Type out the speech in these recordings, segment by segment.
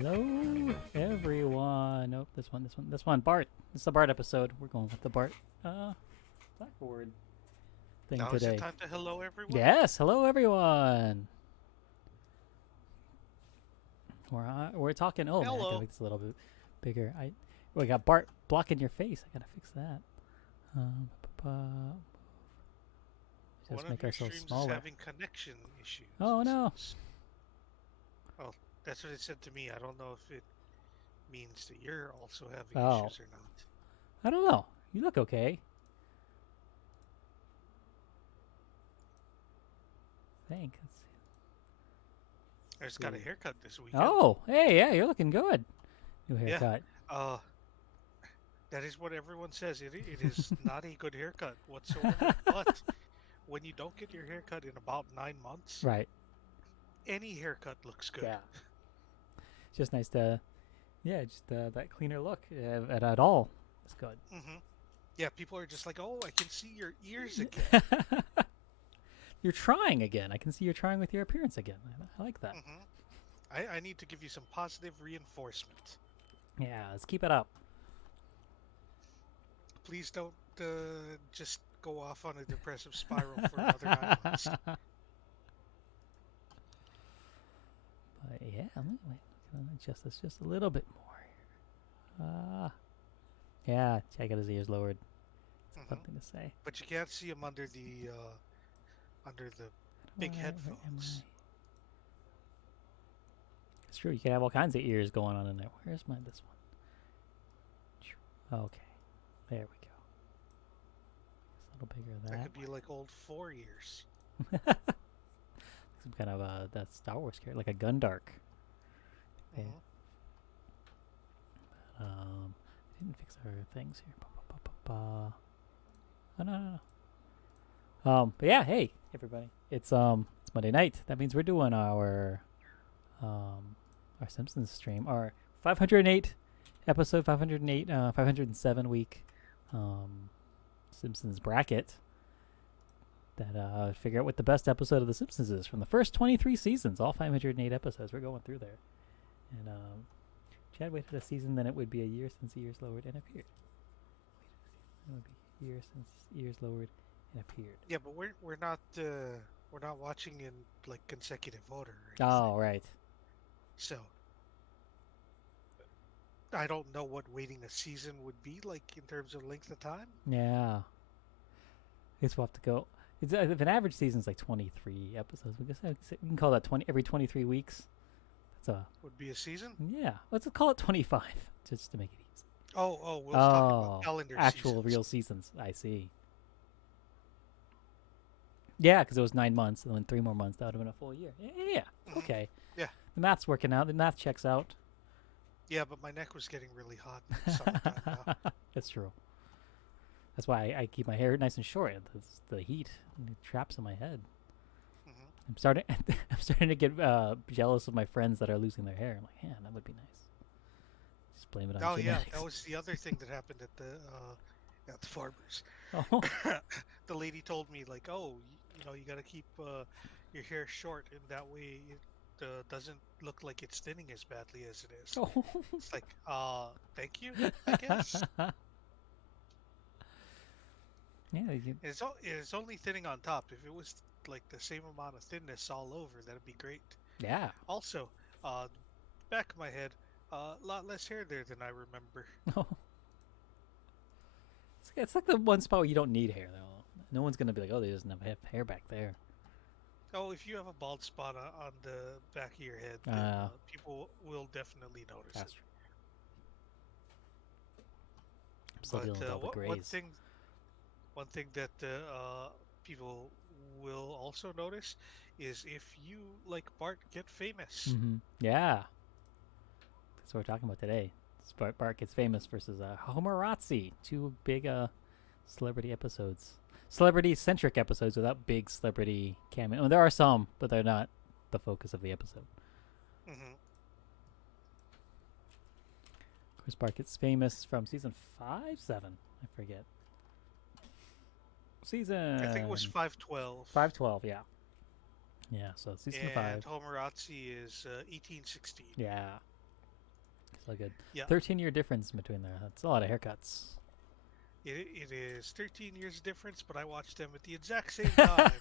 Hello, everyone. Nope, this one. Bart. It's the Bart episode. We're going with the Bart Blackboard thing Now is it today. time to hello everyone? Yes, hello, everyone. We're talking. Oh man, I gotta Hello. make this a little bit bigger. We got Bart blocking your face. I gotta fix that. One Just of make your ourselves streams is smaller. having connection issues. Oh no. Well, that's what it said to me. I don't know if it means that you're also having Oh, issues or not. I don't know. You look okay. Thanks. I just got a haircut this weekend. Oh, hey, yeah, you're looking good. New Yeah. haircut. That is what everyone says. It is not a good haircut whatsoever. But when you don't get your haircut in about 9 months, Right. any haircut looks good. Yeah. It's just nice to, that cleaner look at all. It's good. Yeah, people are just like, oh, I can see your ears again. You're trying again. I can see you're trying with your appearance again. I like that. I need to give you some positive reinforcement. Yeah, let's keep it up. Please don't just go off on a depressive spiral for another 9 months. But yeah, let me adjust this just a little bit more. Yeah, I got his ears lowered. That's one thing to say. But you can't see him under the big headphones. It's true. You can have all kinds of ears going on in there. Where's this one? Okay, there we go. It's a little bigger than that. That could be like old 4 ears. Some kind of that Star Wars character, like a Gundark. Yeah. Didn't fix our things here. Oh no. But yeah, hey everybody, it's Monday night. That means we're doing our Simpsons stream, our 508 episode, 508, 507 week Simpsons bracket. That figure out what the best episode of The Simpsons is from the first 23 seasons, all 508 episodes. We're going through there, and Chad waited a season, then it would be a year since ears lowered and appeared. It would be a year since ears lowered and appeared. Yeah, but we're not watching in like consecutive order. Oh, right. So I don't know what waiting a season would be like in terms of length of time. Yeah. I guess we'll have to go. If an average season's like 23 episodes, we can call that 20 every 23 weeks. That's would be a season. Yeah, let's call it 25 just to make it easy. We'll talk about calendar actual seasons. Real seasons. I see. Yeah, because it was 9 months, and then 3 more months. That would have been a full year. Yeah. Okay. Yeah. The math's working out. The math checks out. Yeah, but my neck was getting really hot in the summertime now. That's true. That's why I keep my hair nice and short. It's the heat traps in my head. I'm starting to get jealous of my friends that are losing their hair. I'm like, man, that would be nice. Just blame it on genetics. Yeah, that was the other thing that happened at the farmers. Oh. The lady told me like, oh, you got to keep your hair short, and that way it doesn't look like it's thinning as badly as it is. Oh. It's like, thank you, I guess. Yeah, it's only thinning on top. If it was like the same amount of thinness all over, that'd be great. Yeah. Also, back of my head, a lot less hair there than I remember. Oh. It's like the one spot where you don't need hair, though. No one's gonna be like, oh, they doesn't have hair back there. Oh, if you have a bald spot on the back of your head, then, people will definitely notice That's it. true. I'm still dealing with all the grays. One thing that people will also notice is if you like Bart Get Famous. Yeah. That's what we're talking about today. Bart Gets Famous versus Homerazzi. 2 big celebrity episodes. Celebrity-centric episodes without big celebrity cameo. Well, there are some, but they're not the focus of the episode. Of course, Bart Gets Famous from season 5, 7? I forget. Season... I think it was 512. 512, yeah. Yeah, so season 5. And Homerazzi is 1816. Yeah. So good. Yeah, 13-year difference between there. That's a lot of haircuts. it is 13 years difference, but I watched them at the exact same time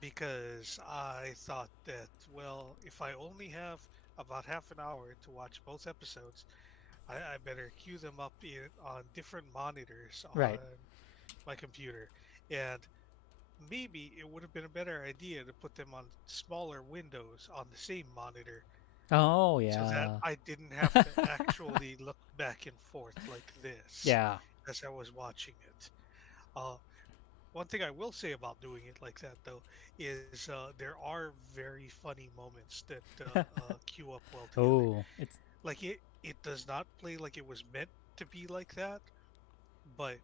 because I thought that, well, if I only have about half an hour to watch both episodes, I better queue them up on different monitors on Right. my computer. And maybe it would have been a better idea to put them on smaller windows on the same monitor Oh, so that yeah. I didn't have to actually look back and forth like this Yeah. as I was watching it. Uh, One thing I will say about doing it like that, though, is there are very funny moments that queue up well together. Oh, it's Like it does not play like it was meant to be like that, but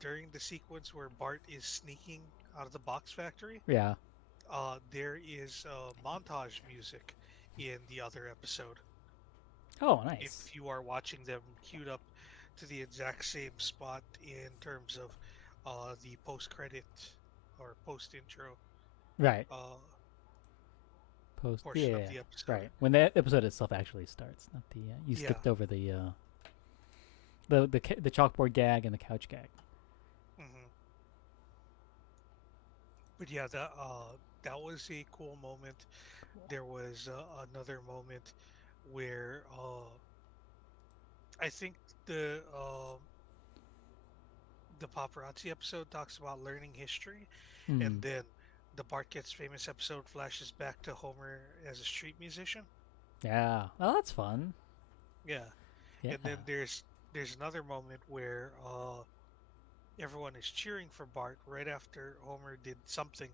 during the sequence where Bart is sneaking out of the box factory, yeah. there is montage music in the other episode. Oh, nice. If you are watching them queued up to the exact same spot in terms of the post credit or post intro Right. uh, Post. portion of Yeah. the episode. Right. When the episode itself actually starts, not the you Yeah. skipped over the chalkboard gag and the couch gag. hmm But yeah, that was a cool moment. Cool. There was another moment where I think the paparazzi episode talks about learning history, and Hmm. then the Bart Gets Famous episode flashes back to Homer as a street musician. Yeah. Oh, that's fun. Yeah, Yeah. and then there's another moment where everyone is cheering for Bart right after Homer did something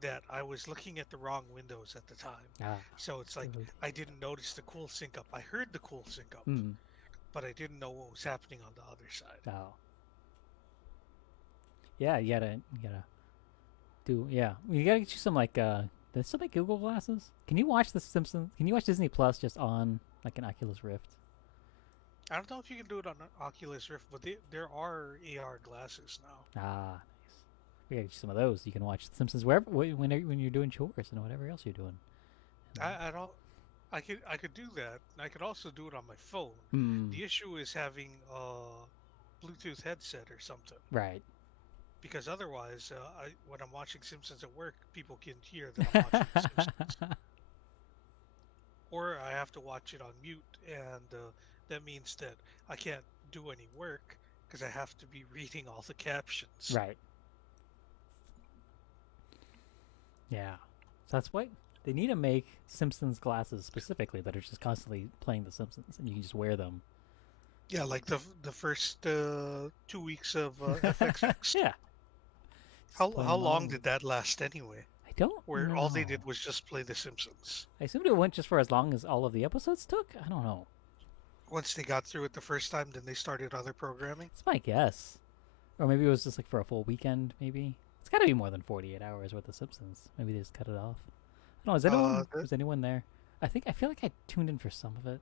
that I was looking at the wrong windows at the time. Ah. So it's like Good. I didn't notice the cool sync up. I heard the cool sync up, Hmm. but I didn't know what was happening on the other side. Oh. Yeah. You gotta do. Yeah. You gotta get you some like. They still make Google glasses. Can you watch The Simpsons? Can you watch Disney Plus just on like an Oculus Rift? I don't know if you can do it on Oculus Rift, but there are AR glasses now. Ah, nice. We gotta get you some of those. You can watch The Simpsons wherever when you're doing chores and whatever else you're doing. And, I don't. I could do that. I could also do it on my phone. hmm. The issue is having a Bluetooth headset or something, Right. because otherwise, when I'm watching Simpsons at work, people can hear that I'm watching The Simpsons, or I have to watch it on mute, and that means that I can't do any work because I have to be reading all the captions. right. Yeah. So that's what they need to make Simpsons glasses specifically that are just constantly playing The Simpsons, and you can just wear them. Yeah, like the first 2 weeks of FXX. Yeah. Just play How them long on. did that last anyway? I don't Where all they know. did was just play The Simpsons. I assumed it went just for as long as all of the episodes took. I don't know. Once they got through it the first time, then they started other programming. It's my guess. Or maybe it was just like for a full weekend. Maybe it's got to be more than 48 hours worth of Simpsons. Maybe they just cut it off. I don't know. Is Uh, anyone was anyone there? I feel like I tuned in for some of it,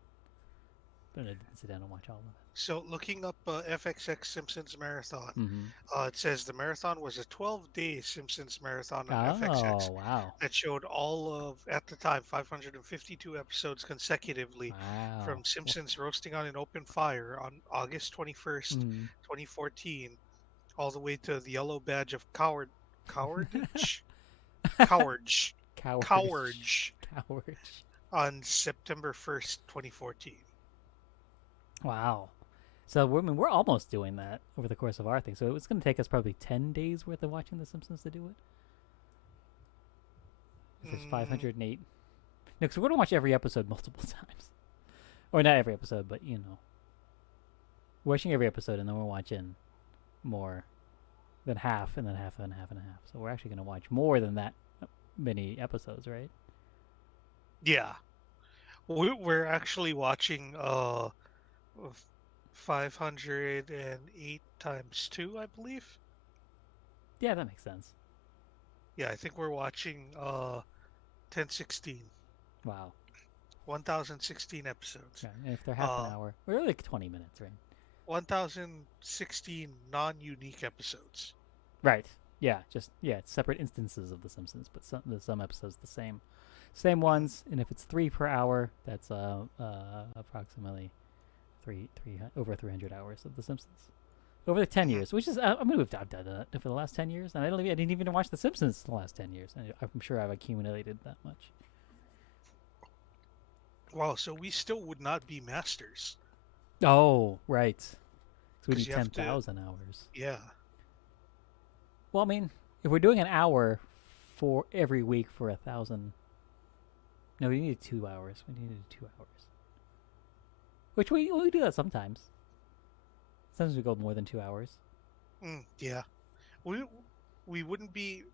but I didn't sit down and watch all of it. so looking up FXX Simpsons Marathon, Mm-hmm. it says the marathon was a 12-day Simpsons marathon on Oh FXX wow, that showed all of, at the time, 552 episodes consecutively wow. from Simpsons roasting on an open fire on August 21st, Mm. 2014, all the way to the yellow badge of cowardage, cowardge, Cowardice, cowardge cowardice. on September 1st, 2014. Wow. So we're almost doing that over the course of our thing. So it's going to take us probably 10 days worth of watching The Simpsons to do it. If there's Mm, 508. No, because we're going to watch every episode multiple times. Or not every episode, but we're watching every episode and then we're watching more than half and then half and half and half. So we're actually going to watch more than that many episodes, right? yeah, we're actually watching 508 times 2, I believe. Yeah, that makes sense. Yeah, I think we're watching 1016, Wow. 1016 episodes. Yeah, and if they're half an Uh, hour, we're like 20 minutes, right? 1016 non-unique episodes. Right. Yeah, just it's separate instances of The Simpsons, but some episodes the same. Same Mhm. ones, and if it's 3 per hour, that's approximately three over 300 hours of The Simpsons over the 10 years, which is I mean I've done that for the last 10 years, and I didn't even watch The Simpsons the last 10 years. I'm sure I've accumulated that much. Wow, so we still would not be masters Oh, right. So we because need you have ten to. thousand hours. Yeah. Well, I mean, if we're doing an hour for every week for 1,000, no, we needed 2 hours. We needed 2 hours, which we do that sometimes. Sometimes we go more than 2 hours. Yeah. We we wouldn't be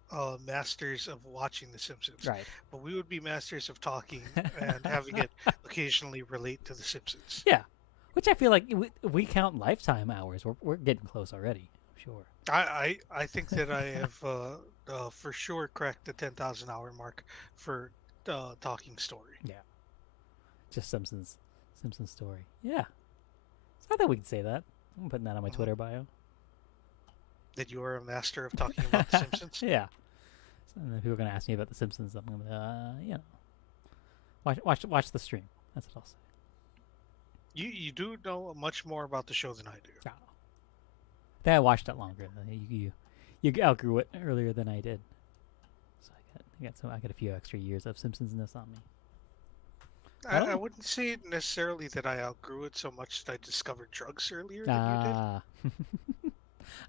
masters of watching The Simpsons, Right. but we would be masters of talking and having it occasionally relate to The Simpsons. Yeah, which I feel like we count lifetime hours. We're getting close already. I'm sure. I think that I have for sure cracked the 10,000 hour mark for talking story. Yeah, just Simpsons story. Yeah, so I thought we could say that. I'm putting that on my Mhm. Twitter bio. That you are a master of talking about The Simpsons. Yeah. So then people are gonna ask me about The Simpsons. I'm gonna, watch the stream. That's what I'll say. You do know much more about the show than I do. Oh. I think I watched it longer. You outgrew it earlier than I did. So I got a few extra years of Simpsonsness on me. I I don't. wouldn't say necessarily that I outgrew it so much that I discovered drugs earlier than you did. Ah.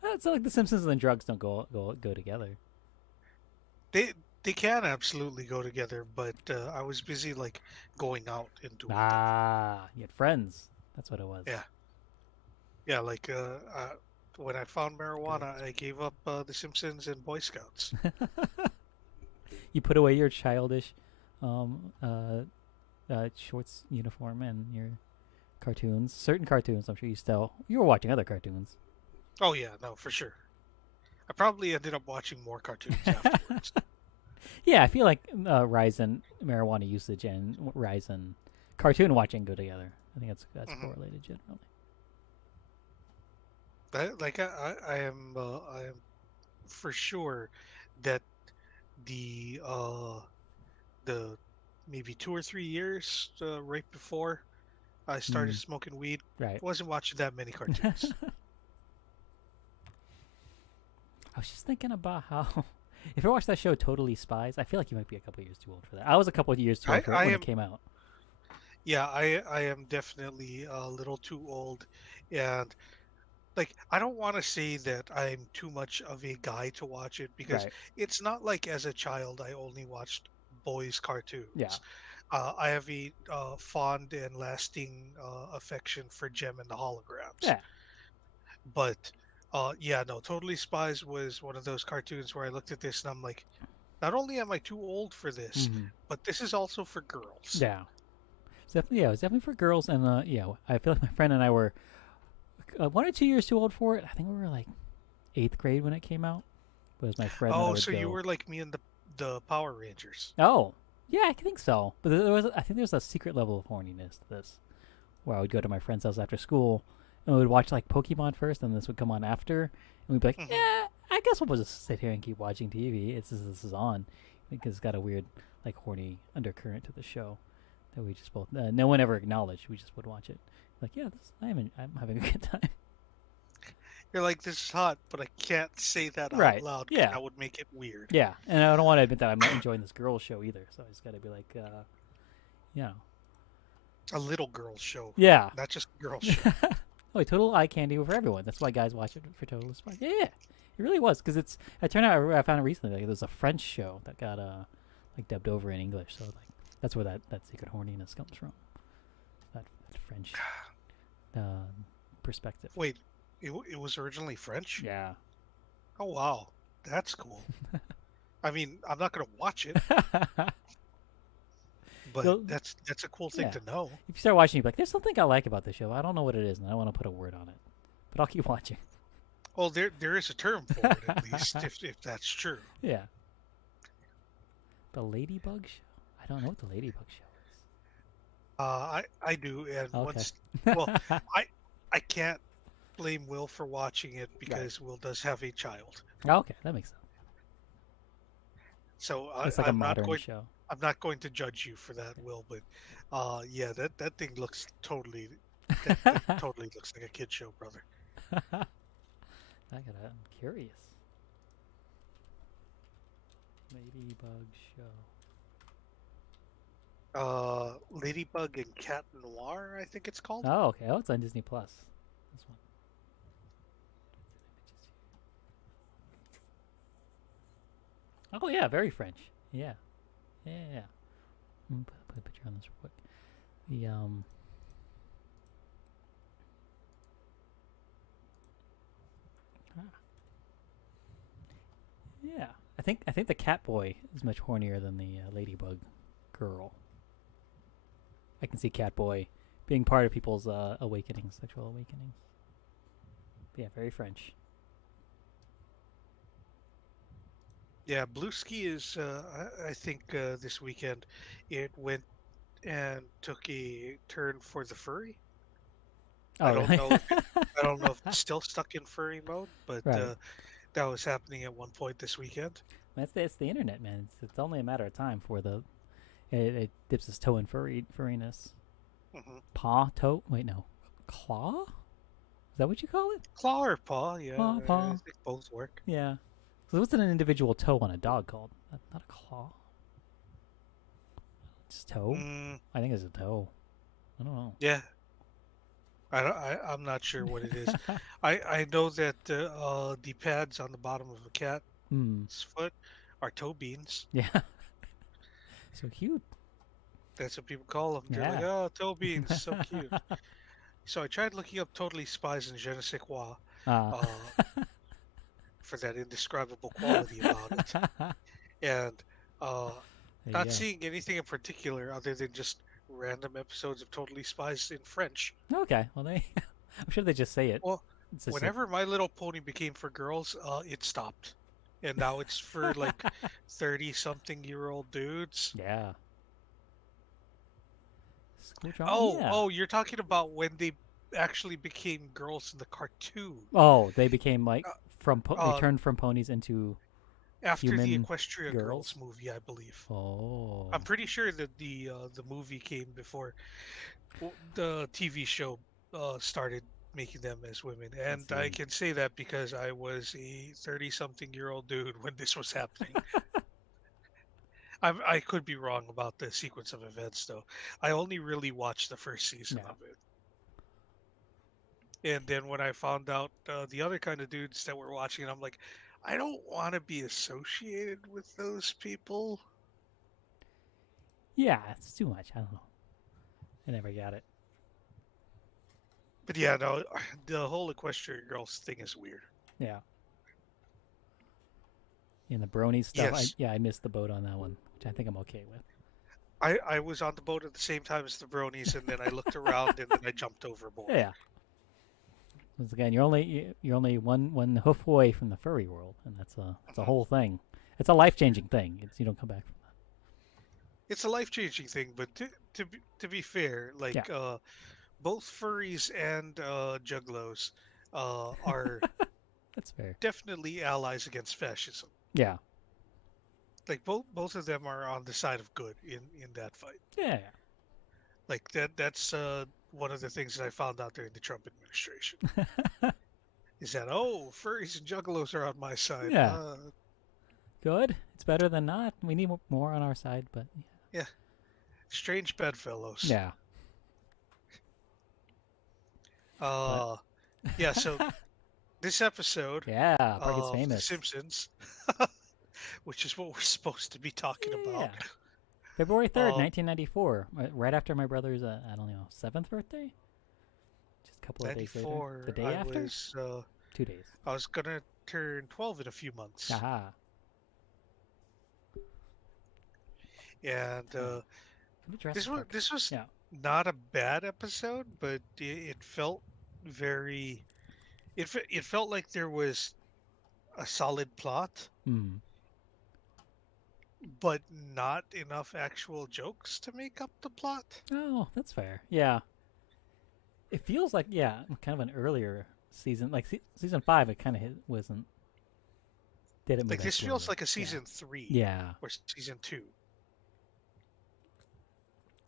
It's not like The Simpsons and drugs don't go together. They they can absolutely go together, but I was busy like going out and doing them. Ah, you had friends. That's what it was. Yeah, yeah. Like when I found Good. marijuana, I gave up The Simpsons and Boy Scouts. You put away your childish, um, shorts uniform and your cartoons. Certain cartoons, I'm sure you were watching other cartoons. Oh yeah, no, for sure. I probably ended up watching more cartoons afterwards. Yeah, I feel like rise in marijuana usage and rise in cartoon watching go together. I think that's Hmm. correlated generally. Like I am for sure that the uh the maybe 2 or 3 years right before I started Mm, smoking weed, right. wasn't watching that many cartoons. I was just thinking about how if you watch that show Totally Spies, I feel like you might be a couple years too old for that. I was a couple of years too old for it I when it am came out. yeah, I am definitely a little too old, and like I don't want to say that I'm too much of a guy to watch it because Right. it's not like as a child I only watched boys Yeah. cartoons. I have a fond and lasting affection for Gem and the Holograms. Yeah. But yeah, no, Totally Spies was one of those cartoons where I looked at this and I'm like, not only am I too old for this, Mm-hmm. but this is also for girls. Yeah. It was definitely for girls, and I feel like my friend and I were 1 or 2 years too old for it. I think we were like eighth grade when it came out. But it was my friend that I Oh, would so you go. were like me and the Power Rangers. Oh, yeah, I think so. But I think there was a secret level of horniness to this, where I would go to my friend's house after school, and we would watch like Pokemon first, and this would come on after, and we'd be like, Hmm. yeah, I guess we'll just sit here and keep watching TV. This is on, because it's got a weird like horny undercurrent to the show that we just both no one ever acknowledged. We just would watch it. Like, yeah, I'm having a good time. You're like, this is hot, but I can't say that out Right. loud because Yeah. that would make it weird. Yeah. And I don't want to admit that I'm not enjoying this girl show either. So I just got to be like, you know, A little girl show, yeah. not just a girl show. Oh, total eye candy for everyone. That's why guys watch it for Total Spice. Yeah, yeah. It really was because it's. It turned out I found it recently. Like, there's a French show that got like dubbed over in English. So like that's where that secret horniness comes from. That French perspective. Wait, it was originally French? Yeah. Oh wow, that's cool. I mean, I'm not gonna watch it, but You'll- that's a cool thing yeah. to know. If you start watching, you'll be like, "There's something I like about the show. I don't know what it is, and I want to put a word on it, but I'll keep watching." Well, there is a term for it at least, if that's true. Yeah. The Ladybug Show. I don't know what the Ladybug Show is. I do, and Okay. well, I can't blame Will for watching it Right. because Will does have a child. Okay, that makes sense. So It's like a modern show. I'm not going to judge you for that, Will, but yeah, that thing looks totally that totally looks like a kid show, brother. I'm curious. Ladybug show. Ladybug and Cat Noir, I think it's called. Oh, okay. Oh, it's on Disney Plus. This one. Oh yeah, very French. Yeah, yeah. Put a picture on this real quick. The yeah. I think the cat boy is much hornier than the ladybug girl. I can see cat boy being part of people's awakenings, sexual awakenings. But yeah, very French. Yeah, Blue Ski is. I think this weekend it went and took a turn for the furry. I Oh don't really? know if I don't know if it's still stuck in furry mode, but Right. that was happening at one point this weekend. It's the internet, man. It's only a matter of time for it dips its toe in furriness. Hmm. Toe? Wait, no. Claw? Is that what you call it? Claw or paw? Yeah, I Paw. think both work. Yeah. So what's an individual toe on a dog called? Not a claw. It's toe. Mm, I think it's a toe. I don't know. yeah, I'm not sure what it is. I know that the pads on the bottom of a cat's Hmm. foot are toe beans. Yeah. So cute. That's what people call them. They're like, Yeah. oh, toe beans, so cute. So I tried looking up Totally Spies and Je ne sais quoi Uh. uh, for that indescribable quality about it, and uh, There you not go. seeing anything in particular other than just random episodes of Totally Spies in French. Okay. Well, I'm sure they just say it. Well, It's just whenever My Little Pony became for girls, it stopped, and now it's for like 30-something-year-old dudes. yeah. School drama. Oh, Yeah. oh, you're talking about when they actually became girls in the cartoon. Oh, they became like Uh, they uh, turned from ponies into After the human Equestria Girls girls. movie, I believe. I'm Oh. pretty sure that the movie came before the TV show started making them as women, I and I see. can say that because I was a 30-something-year-old dude when this was happening. I could be wrong about the sequence of events, though. I only really watched the first season Yeah. of it, and then when I found out the other kind of dudes that were watching, I'm like, I don't want to be associated with those people. Yeah, it's too much. I don't know. I never got it. But yeah, no, the whole Equestrian Girls thing is weird. Yeah. And the brony stuff, Yes, I missed the boat on that one, which I think I'm okay with. I was on the boat at the same time as the bronies, and then I looked around, and then I jumped overboard. Yeah. Once again, you're only one hoof away from the furry world, and that's a Mhm. whole thing. It's a life changing thing. You don't come back from It's a life-changing thing, but to be fair, that. like both furries and juggalos are Yeah, that's fair. definitely allies against fascism. Yeah. Like both of them are on the side of good in that fight. Yeah. Like that's one of the things that I found out during the Trump administration is that, oh, furries and juggalos are on my side. Yeah. Good. It's better than not. We need more on our side, but Yeah, strange bedfellows. yeah. But Uh, yeah. So this episode yeah, Bart Gets of The Famous. Simpsons, which is what we're supposed to be talking about. Yeah. February 3rd, Uh, 1994, right after my brother's, I don't know, 7th birthday? Just a couple of days later. The 94. day after? 2 days. I was gonna turn 12 in a few months, Aha. and Okay. Jurassic Park. this was Yeah. not a bad episode, but it felt very. It felt like there was a solid plot, Hmm. but not enough actual jokes to make up the plot. Oh, that's fair. Yeah. It feels like, yeah, kind of an earlier season. Like season 5, it kind of wasn't. didn't move Like as this feels slowly. like a Yeah. season 3 Yeah. or season 2.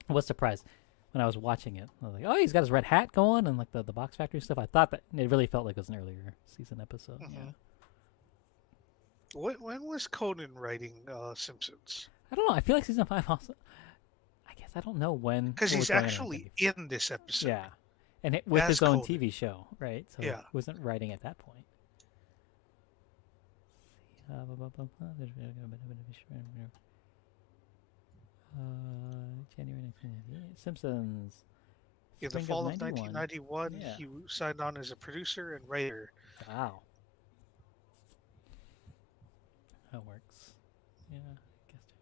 I was surprised when I was watching it. I was like, oh, he's got his red hat going and like the box factory stuff. I thought that it really felt like it was an earlier season episode. Hmm. Yeah. When was Conan writing Simpsons? I don't know. I feel like season 5 also. I guess I don't know Because what was he's going on actually 1994. in this episode Yeah. And with as his own Conan. TV show, right? So he Yeah. wasn't writing at that point. January 1998. Simpsons. In the Spring of fall of 91. 1991, Yeah. he signed on as a producer and writer. Wow. That works. Yeah. I guess.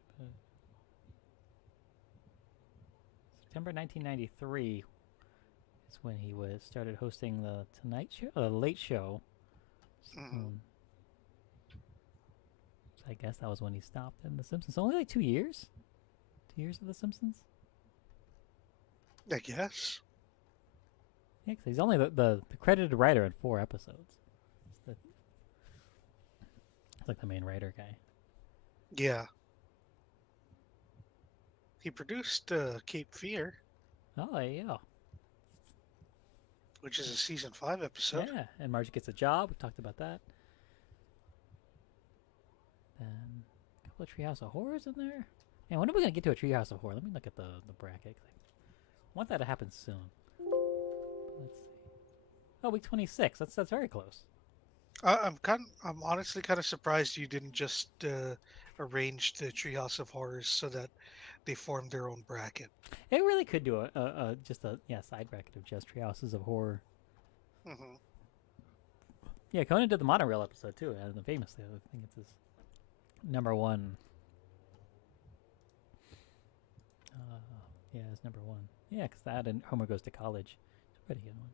September 1993 is when he started hosting the Tonight Show, the Late Show. Mhm. So I guess that was when he stopped in The Simpsons. Only like 2 years. 2 years of The Simpsons. I guess. Yeah, 'cause he's only the credited writer in 4 episodes. It's like the main writer guy. Yeah. He produced Cape Fear, Oh, there you go. which is a season 5 episode. Yeah, and Marge Gets a Job. We talked about that. Then a couple of Treehouse of Horrors in there. Man, when are we gonna get to a Treehouse of Horror? Let me look at the bracket. I want that to happen soon. Let's see. Oh, week 26. That's very close. I'm honestly kind of surprised you didn't just arrange the Treehouse of Horrors so that they formed their own bracket. It really could do a just a side bracket of just Treehouses of Horror. Hmm. Yeah, Conan did the monorail episode too, and famously, I think it's his number 1. Yeah, it's number 1. Yeah, because that and Homer Goes to College. It's a pretty good one.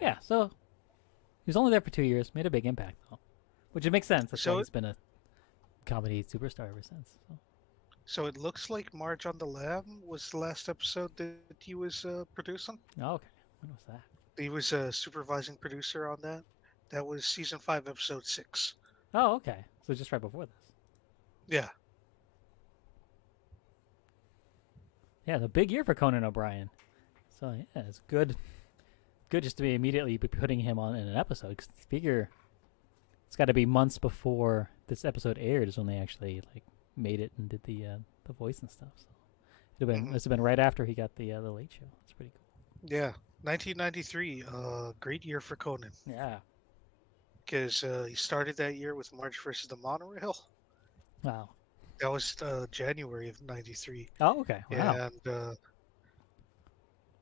Yeah, so he was only there for 2 years. Made a big impact though, which it makes sense. That's why he's been a comedy superstar ever since. So it looks like Marge on the Lam was the last episode that he was producing. Oh, okay, when was that? He was a supervising producer on that. That was season 5, episode 6. Oh, okay. So just right before this. Yeah. Yeah, it's a big year for Conan O'Brien. So yeah, it's good. Good just to be immediately putting him on in an episode. Cause figure it's got to be months before this episode aired is when they actually like made it and did the voice and stuff. So must have been right after he got the Late Show. That's pretty cool. Yeah. 1993, great year for Conan. Yeah. Because he started that year with March versus the Monorail. Wow. That was January of 93. Oh, okay. Wow. And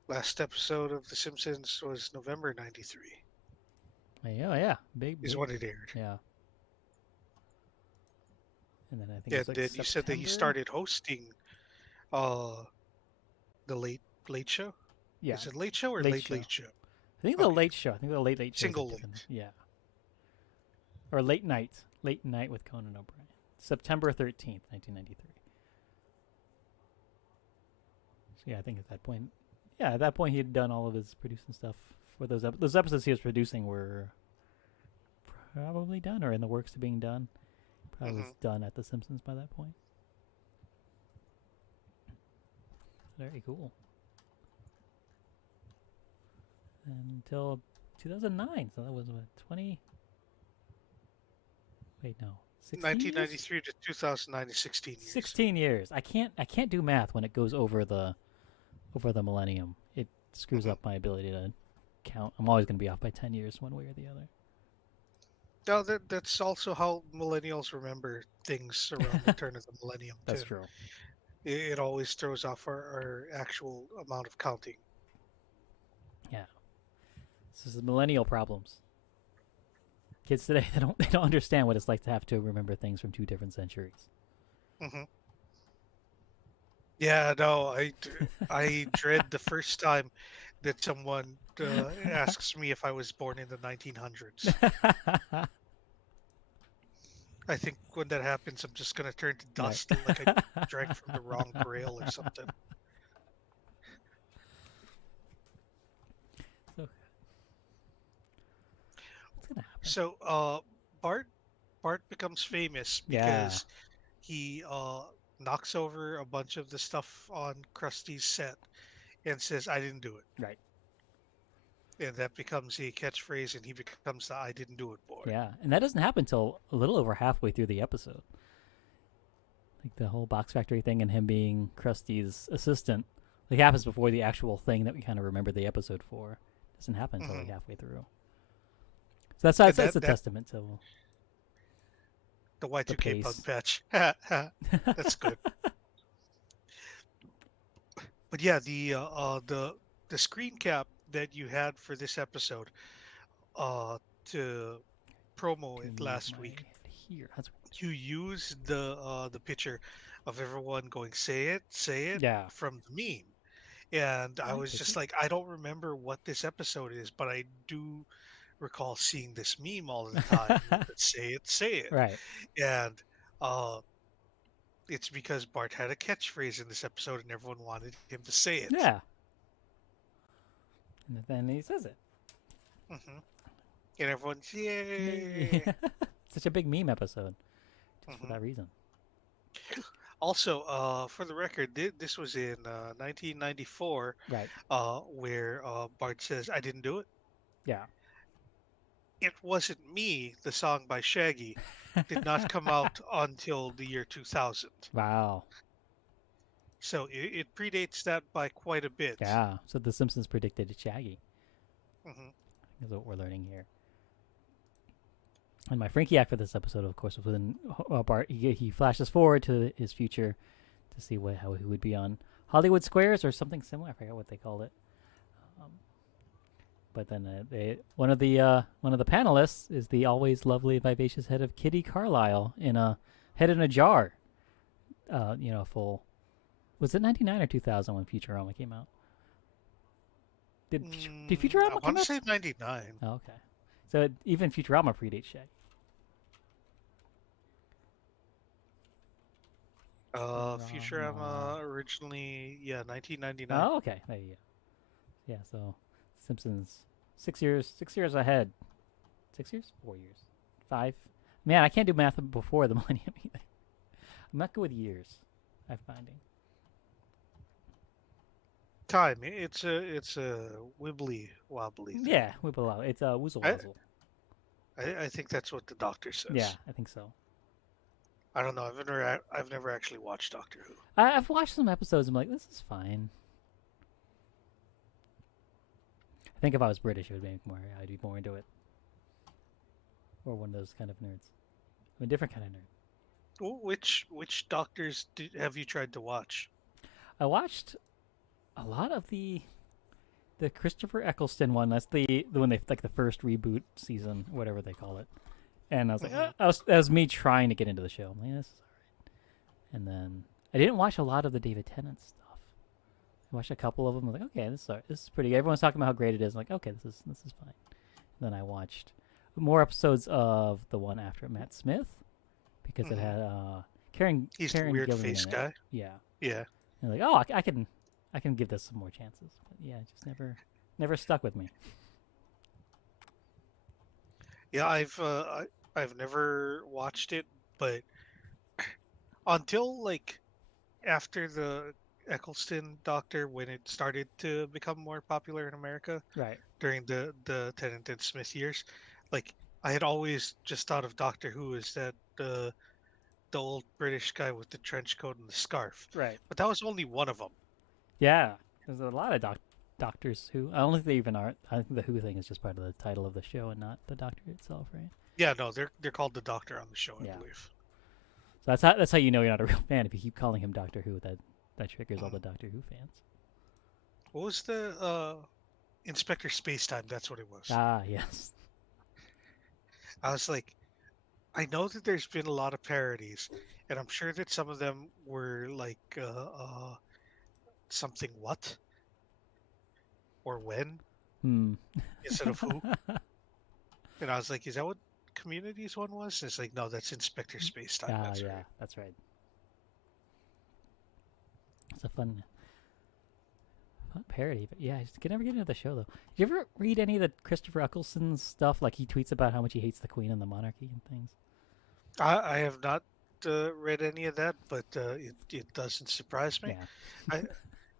last episode of The Simpsons was November 93. Yeah. Big. Is when it aired. Yeah. And then I think Yeah, it was like you said that he September? started hosting the Late Show? Yeah. Is it Late Show or Late Late Show? I think the Okay. Late Show. I think the Late Show. Single is a different- late. Yeah. Or Late Night. Late Night with Conan O'Brien. September 13th, 1993. So yeah, I think at that point, he had done all of his producing stuff for those those episodes he was producing were probably done or in the works of being done. Probably was done at The Simpsons by that point. Very cool. Until 2009, so that was what 20. Wait, no. 1993 to 2009 is 16 years. 16 years. I can't do math when it goes over the millennium. It screws up my ability to count. I'm always going to be off by 10 years one way or the other. No, that's also how millennials remember things around the turn of the millennium. That's too. true. It always throws off our actual amount of counting. Yeah. This is millennial problems. Kids today they don't understand what it's like to have to remember things from 2 different centuries. Hmm. Yeah, no, I dread the first time that someone asks me if I was born in the 1900s. I think when that happens, I'm just gonna turn to dust like I drank from the wrong grail or something. So, what's gonna happen? So, Bart Bart becomes famous Yeah, because he knocks over a bunch of the stuff on Krusty's set and says, "I didn't do it," right. and that becomes a catchphrase, and he becomes the "I didn't do it" boy. Yeah, and that doesn't happen until a little over halfway through the episode. Like the whole box factory thing and him being Krusty's assistant, like happens before the actual thing that we kind of remember the episode for. Doesn't happen until like Hmm. halfway through. So And that's a that testament to the the Y2K pug pace. patch. That's good. But yeah, the screen cap that you had for this episode uh to promo To it move last my week, head here. That's you used the picture of everyone going say it" yeah. from the meme. And I I was take just it. like, I don't remember what this episode is, but I do recall seeing this meme all the time. Say it. Right. And uh it's because Bart had a catchphrase in this episode and everyone wanted him to say it. Yeah. And then he says it. Hmm. And everyone's, Yay. yay. Such a big meme episode, just for Hmm. that reason. Also, for the record, this was in 1994, Right. where Bart says, "I didn't do it." Yeah. It wasn't me. The song by Shaggy did not come out until the year 2000, Wow. so it predates that by quite a bit. Yeah. So The Simpsons predicted Shaggy, Hmm. is what we're learning here. And my Frankie act for this episode, of course, was when Bart he flashes forward to his future to see how he would be on Hollywood Squares or something similar. I forgot what they called it. Um, but then one of the panelists is the always lovely, vivacious head of Kitty Carlisle in a head in a jar. Full. Was it 99 or 2000 when Futurama came out? Did I Futurama come want to out? say 99. Oh, okay. So even Futurama predates Shaggy. Futurama. Futurama originally, yeah, 1999. Oh, okay. There you go. Yeah, so Simpsons 6 years ahead. 6 years? 4 years. 5. Man, I can't do math before the millennium either. I'm not good with years. I'm finding. Time. It's a wibbly wobbly thing. Yeah, we allow it's a woozle I, wuzzle. I think that's what the doctor Yeah, says. I think so. I don't know. I've never actually watched Doctor Who. I've watched some episodes. I'm like, this is fine. I think if I was British, it would make more. I'd be more into it. Or one of those kind of nerds. A different kind of nerd. Which doctors have you tried to watch? I watched a lot of the Christopher Eccleston one. That's the one they like the first reboot season, whatever they call it. And I was like, Hmm. that was me trying to get into the show. I'm like, this is alright. And then I didn't watch a lot of the David Tennant stuff. I watched a couple of them. I was like, okay, this is pretty good. Everyone's talking about how great it is. I'm like, okay, this is fine. And then I watched more episodes of the one after Matt Smith because it Hmm. had Karen He's the Karen weird Gillan face in it. guy. Yeah. Yeah. And like, oh, I can give this some more chances. But yeah, it just never stuck with me. Yeah, I've never watched it, but until like after the Eccleston Doctor, when it started to become more popular in America Right. during the Tennant and Smith years, like I had always just thought of Doctor Who as that the old British guy with the trench coat and the scarf, Right. but that was only one of them. Yeah. There's a lot of Doctors Who. I don't think they even are. I think the Who thing is just part of the title of the show and not the Doctor itself, right? Yeah, no, they're called the Doctor on the show, I Yeah. believe. So that's how you know you're not a real fan if you keep calling him Doctor Who. That triggers all Mhm. the Doctor Who fans. What was the Inspector Spacetime? That's what it was. Ah, yes. I was like, I know that there's been a lot of parodies, and I'm sure that some of them were like something what or when Hmm. instead of who. And I was like, is that what Community's one was? And it's like, no, that's Inspector Spacetime. Ah, That's yeah, right. that's right. It's a fun parody, but yeah, I just could never get into the show though. Did you ever read any of the Christopher Eccleston stuff? Like he tweets about how much he hates the Queen and the monarchy and things. I have not read any of that, but it doesn't surprise me. Yeah. I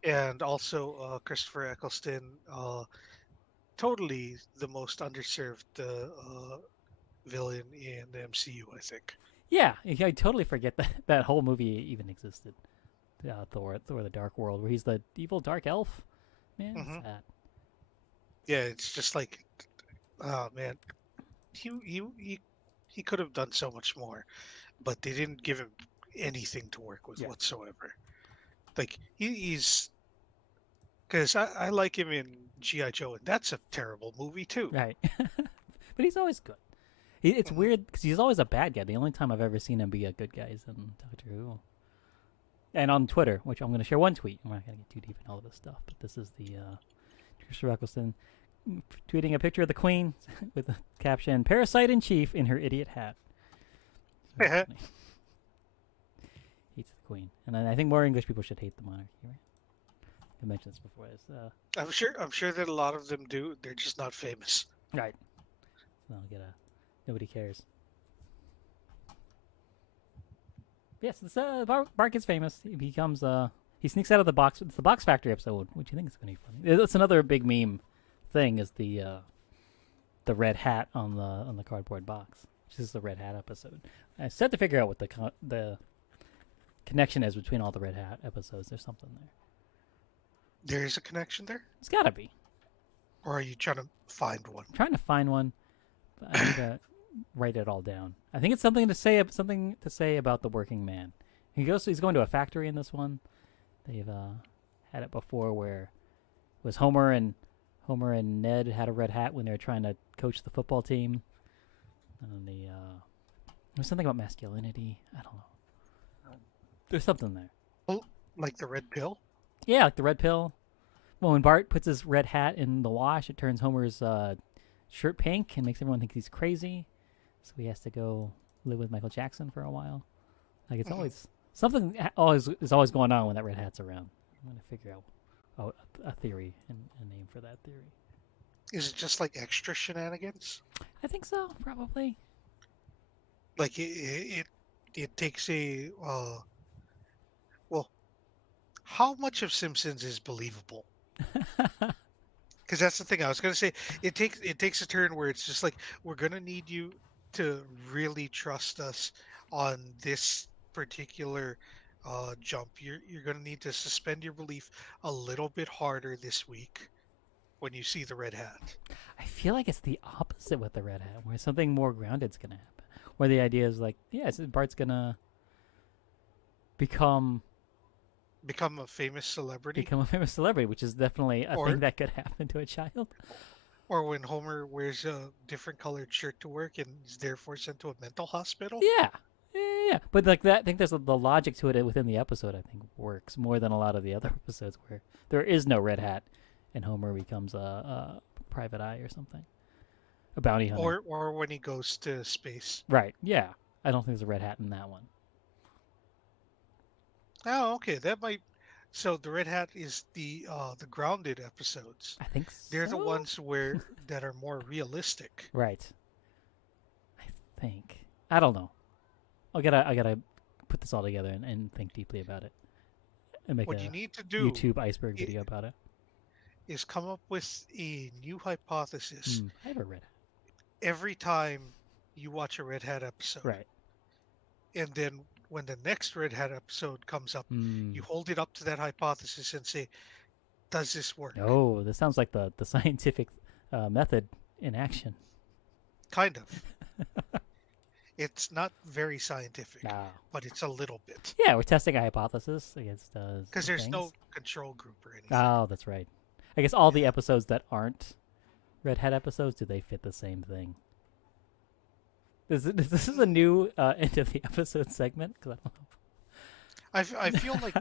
and also Christopher Eccleston, totally the most underserved villain in the MCU, I think. Yeah, I totally forget that that whole movie even existed. Thor: The Dark World, where he's the evil dark elf. Man, Hmm. sad. Yeah, it's just like, oh man, he he he he could have done so much more, but they didn't give him anything to work with Yeah, whatsoever. Like he's because I like him in GI Joe, and that's a terrible movie too. right. But he's always good. It's Hmm. weird because he's always a bad guy. The only time I've ever seen him be a good guy is in Doctor Who. And on Twitter, which I'm going to share one tweet. I'm not going to get too deep in all of this stuff, but this is the Christopher Eccleston tweeting a picture of the Queen with the caption "Parasite in Chief in her idiot hat." It's very funny. Hates the Queen, and I think more English people should hate the monarchy. Right? I mentioned this before. It's, I'm sure that a lot of them do. They're just not famous. right. So I'll get a nobody cares. Yes, this, Bart Gets Famous. He becomes he sneaks out of the box. It's the Box Factory episode, which I think is going to be funny. It's another big meme thing. Is the red hat on the cardboard box, which is the red hat episode. I still have to figure out what the connection is between all the red hat episodes. There's something there. There is a connection there, It's got to be. or are you trying to find one? I'm trying to find one, but I need to write it all down. I think it's something to say about the working man. He's going to a factory in this one. They've had it before where it was Homer and Ned had a red hat when they were trying to coach the football team. And there's something about masculinity. I don't know. There's something there. Oh, like the red pill. Yeah, like the red pill. Well, when Bart puts his red hat in the wash, it turns Homer's shirt pink and makes everyone think he's crazy. So he has to go live with Michael Jackson for a while. Like it's Hmm. always something always is always going on when that red hat's around. I'm gonna figure out a theory and a name for that theory. Is it just like extra shenanigans? I think so, probably. Like it takes a well, how much of Simpsons is believable? Because that's the thing I was gonna say. It takes a turn where it's just like we're gonna need you to really trust us on this particular jump. You're gonna need to suspend your belief a little bit harder this week when you see the red hat. I feel like it's the opposite with the red hat, where something more grounded's gonna happen. Where the idea is like, yeah, Bart's gonna become Become a famous celebrity, become a famous celebrity, which is definitely a thing or that could happen to a child. or when Homer wears a different colored shirt to work and is therefore sent to a mental hospital. Yeah. Yeah. But like that, I think there's the logic to it within the episode. I think works more than a lot of the other episodes where there is no red hat, and Homer becomes a private eye or something, a bounty hunter. Or when he goes to space. Right. Yeah. I don't think there's a red hat in that one. Oh, okay, that might. So the Red Hat is the grounded episodes. I think They're the so. ones where that are more realistic. Right. I think. I don't know. I gotta put this all together and think deeply about it and make What you a need to do YouTube iceberg i- video about it. is come up with a new hypothesis I have a red hat. every time you watch a Red Hat episode, Right. and then when the next Red Hat episode comes up, you Mm. hold it up to that hypothesis and say, "Does this work?" Oh, this sounds like the scientific method in action. Kind of. It's not very scientific, No. but it's a little bit Yeah, we're testing a hypothesis against because there's no things. control group or anything. Oh, that's right. I guess all the Yeah. episodes that aren't Red Hat episodes, do they fit the same thing? This is a new end of the episode segment because I don't know. I feel like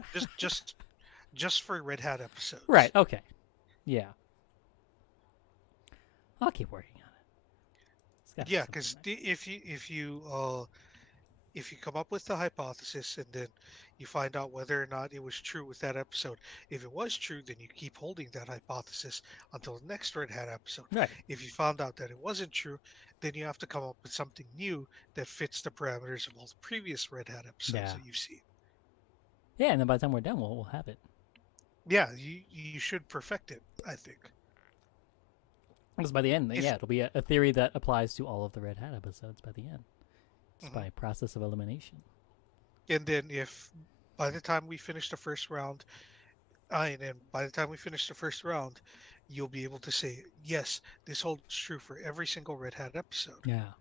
just for Red Hat Right. episodes. Okay. Yeah. I'll keep working on it. It's got to be Yeah, something because there. if you if you come up with the hypothesis and then you find out whether or not it was true with that episode, if it was true, then you keep holding that hypothesis until the next Red Hat episode. Right. If you found out that it wasn't true, then you have to come up with something new that fits the parameters of all the previous Red Hat episodes Yeah. that you've seen. Yeah, and then by the time we're done, we'll have it. Yeah, you should perfect it, I think. Because by the end, If, yeah, it'll be a theory that applies to all of the Red Hat episodes by the end. Just Mhm. by process of elimination. And then if by the time we finish the first round, and then by the time we finish the first round, you'll be able to say, yes, this holds true for every single Red Hat episode. Yeah.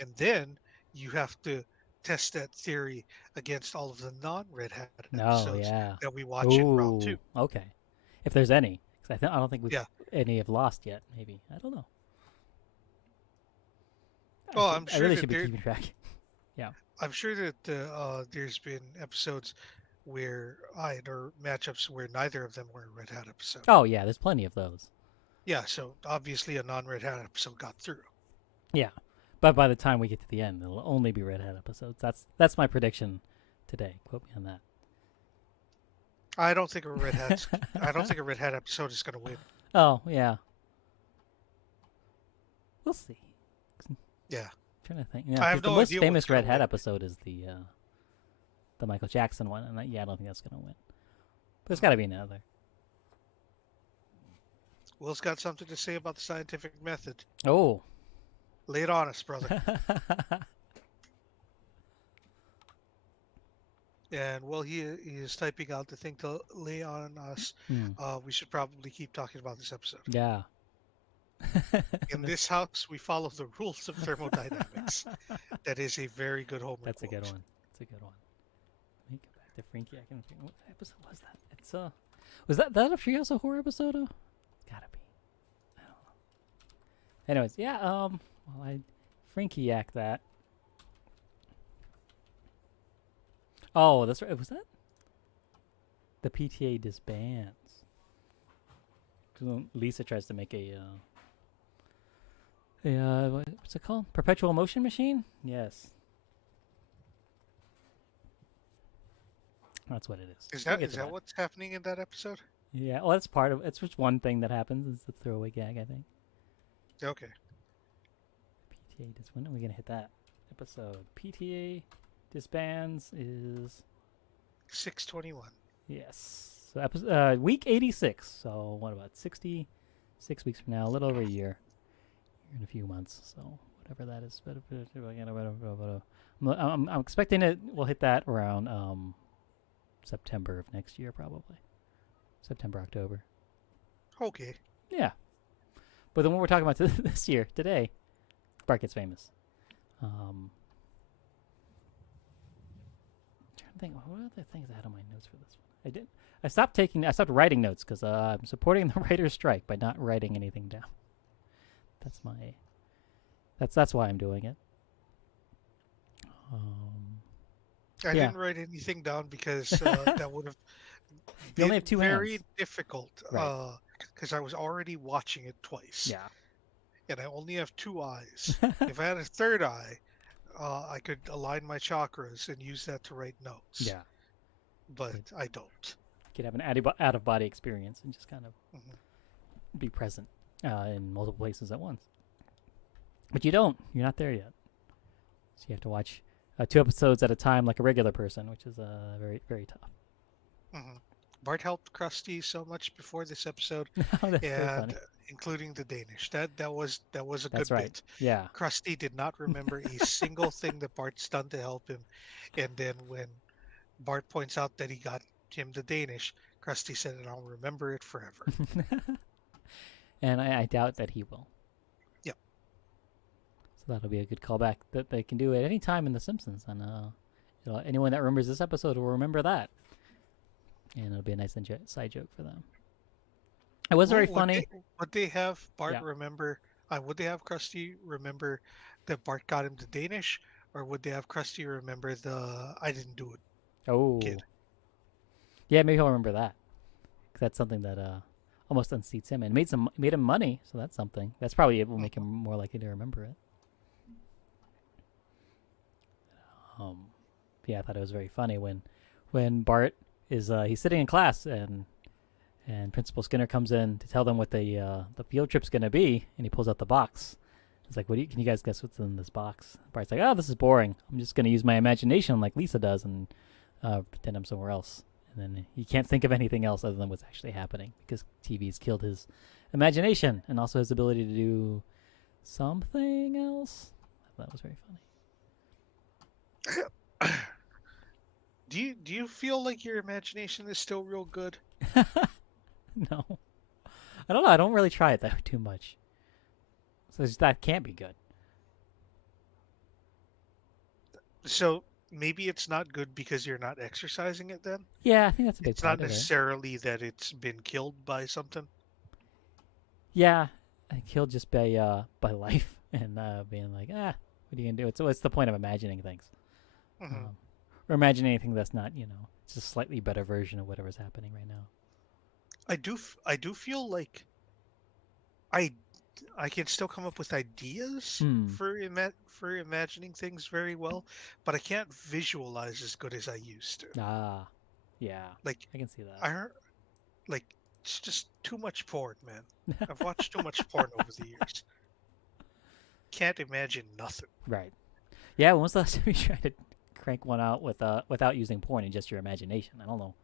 And then you have to test that theory against all of the non-Red Hat No, episodes yeah. that we watch in round two. Ooh, okay. If there's any. Because I don't think we've Yeah. any have lost yet, maybe. I don't know. Well, I'm I sure really that should be keeping track. Yeah. I'm sure that there's been episodes where or matchups where neither of them were a Red Hat episode. Oh, yeah, there's plenty of those. Yeah, so obviously a non-Red Hat episode got through. Yeah. But by the time we get to the end, it'll only be Red Hat episodes. That's my prediction today. Quote me on that. I don't think a Red Hat episode is going to win. Oh, yeah. We'll see. Yeah. I'm trying to think. Yeah, I 'cause have the no most idea famous what's gonna Red Hat win. episode is the Michael Jackson one, and I don't think that's gonna win. But there's got to be another. Will's got something to say about the scientific method. Oh. Lay it on us, brother. And while he is typing out the thing to lay on us, Hmm. we should probably keep talking about this episode. Yeah. In this house, we follow the rules of thermodynamics. That is a very good homework That's a good quote. one. That's a good one. Let me go back to Frankie. I can think. What episode was that? It's was that a Treehouse Horror episode? Gotta be. I don't know. Anyways, yeah. Well, I Frankie yacked that. Oh, that's right. Was that the PTA disbands? 'Cause Lisa tries to make a what's it called? Perpetual motion machine? Yes. That's what it is. Is We'll that get is to that what's happening in that episode? Yeah, well, that's part of it's just one thing that happens. It's the throwaway gag, I think. Okay. PTA when are we gonna hit that episode? PTA disbands is 621. yes. So episode week 86. So what about 66 weeks from now? A little over a year. In a few months. So whatever that is. I'm expecting it. We'll hit that around September of next year, probably. September, October. Okay. Yeah. But then what we're talking about this year, today, Bart Gets Famous. Trying to think, what other things I had on my notes for this one? I stopped writing notes because I'm supporting the writer's strike by not writing anything down. That's why I'm doing it. I Yeah. didn't write anything down because that would have You only been have two very hands. difficult. Right. Because I was already watching it twice. Yeah. And I only have two eyes. If I had a third eye, I could align my chakras and use that to write notes. Yeah. But I don't. You could have an out of body experience and just kind of Mhm. be present in multiple places at once. But you don't. You're not there yet. So you have to watch 2 episodes at a time like a regular person, which is very, very tough. hmm Bart helped Krusty so much before this episode, That's very and funny. including the Danish. That was a That's good right. bit. Yeah. Krusty did not remember a single thing that Bart's done to help him, and then when Bart points out that he got him the Danish, Krusty said, "And I'll remember it forever." And I doubt that he will. Yep. So that'll be a good callback that they can do at any time in The Simpsons. And anyone that remembers this episode will remember that. And it'll be a nice side joke for them. It was very funny. Would they have Bart Yeah. remember? Would they have Krusty remember that Bart got him the Danish, or would they have Krusty remember the "I didn't do it"? Oh. Kid. Yeah, maybe he'll remember that. 'Cause that's something that almost unseats him and made him money. So that's something. That's probably it will make him more likely to remember it. yeah, I thought it was very funny when Bart is he's sitting in class and Principal Skinner comes in to tell them what the field trip's gonna be, and he pulls out the box. He's like, can you guys guess what's in this box? Bart's like, oh, this is boring. I'm just gonna use my imagination like Lisa does and pretend I'm somewhere else. And then he can't think of anything else other than what's actually happening because TV's killed his imagination and also his ability to do something else. I thought that was very funny. Do you feel like your imagination is still real good? No, I don't know. I don't really try it that too much, so that can't be good. So maybe it's not good because you're not exercising it then? Yeah, I think that's a big It's part not of it. necessarily that it's been killed by something. Yeah, I think he'll just by life and being like, what are you gonna do? It's the point of imagining things, or imagining anything that's not, it's a slightly better version of whatever's happening right now. I do feel like I I can still come up with ideas for imagining things very well, but I can't visualize as good as I used to. Ah, yeah, Like I can see that. I heard, like it's just too much porn, man. I've watched too much porn over the years. Can't imagine nothing. Right. Yeah. When was the last time you tried to crank one out without using porn and just your imagination? I don't know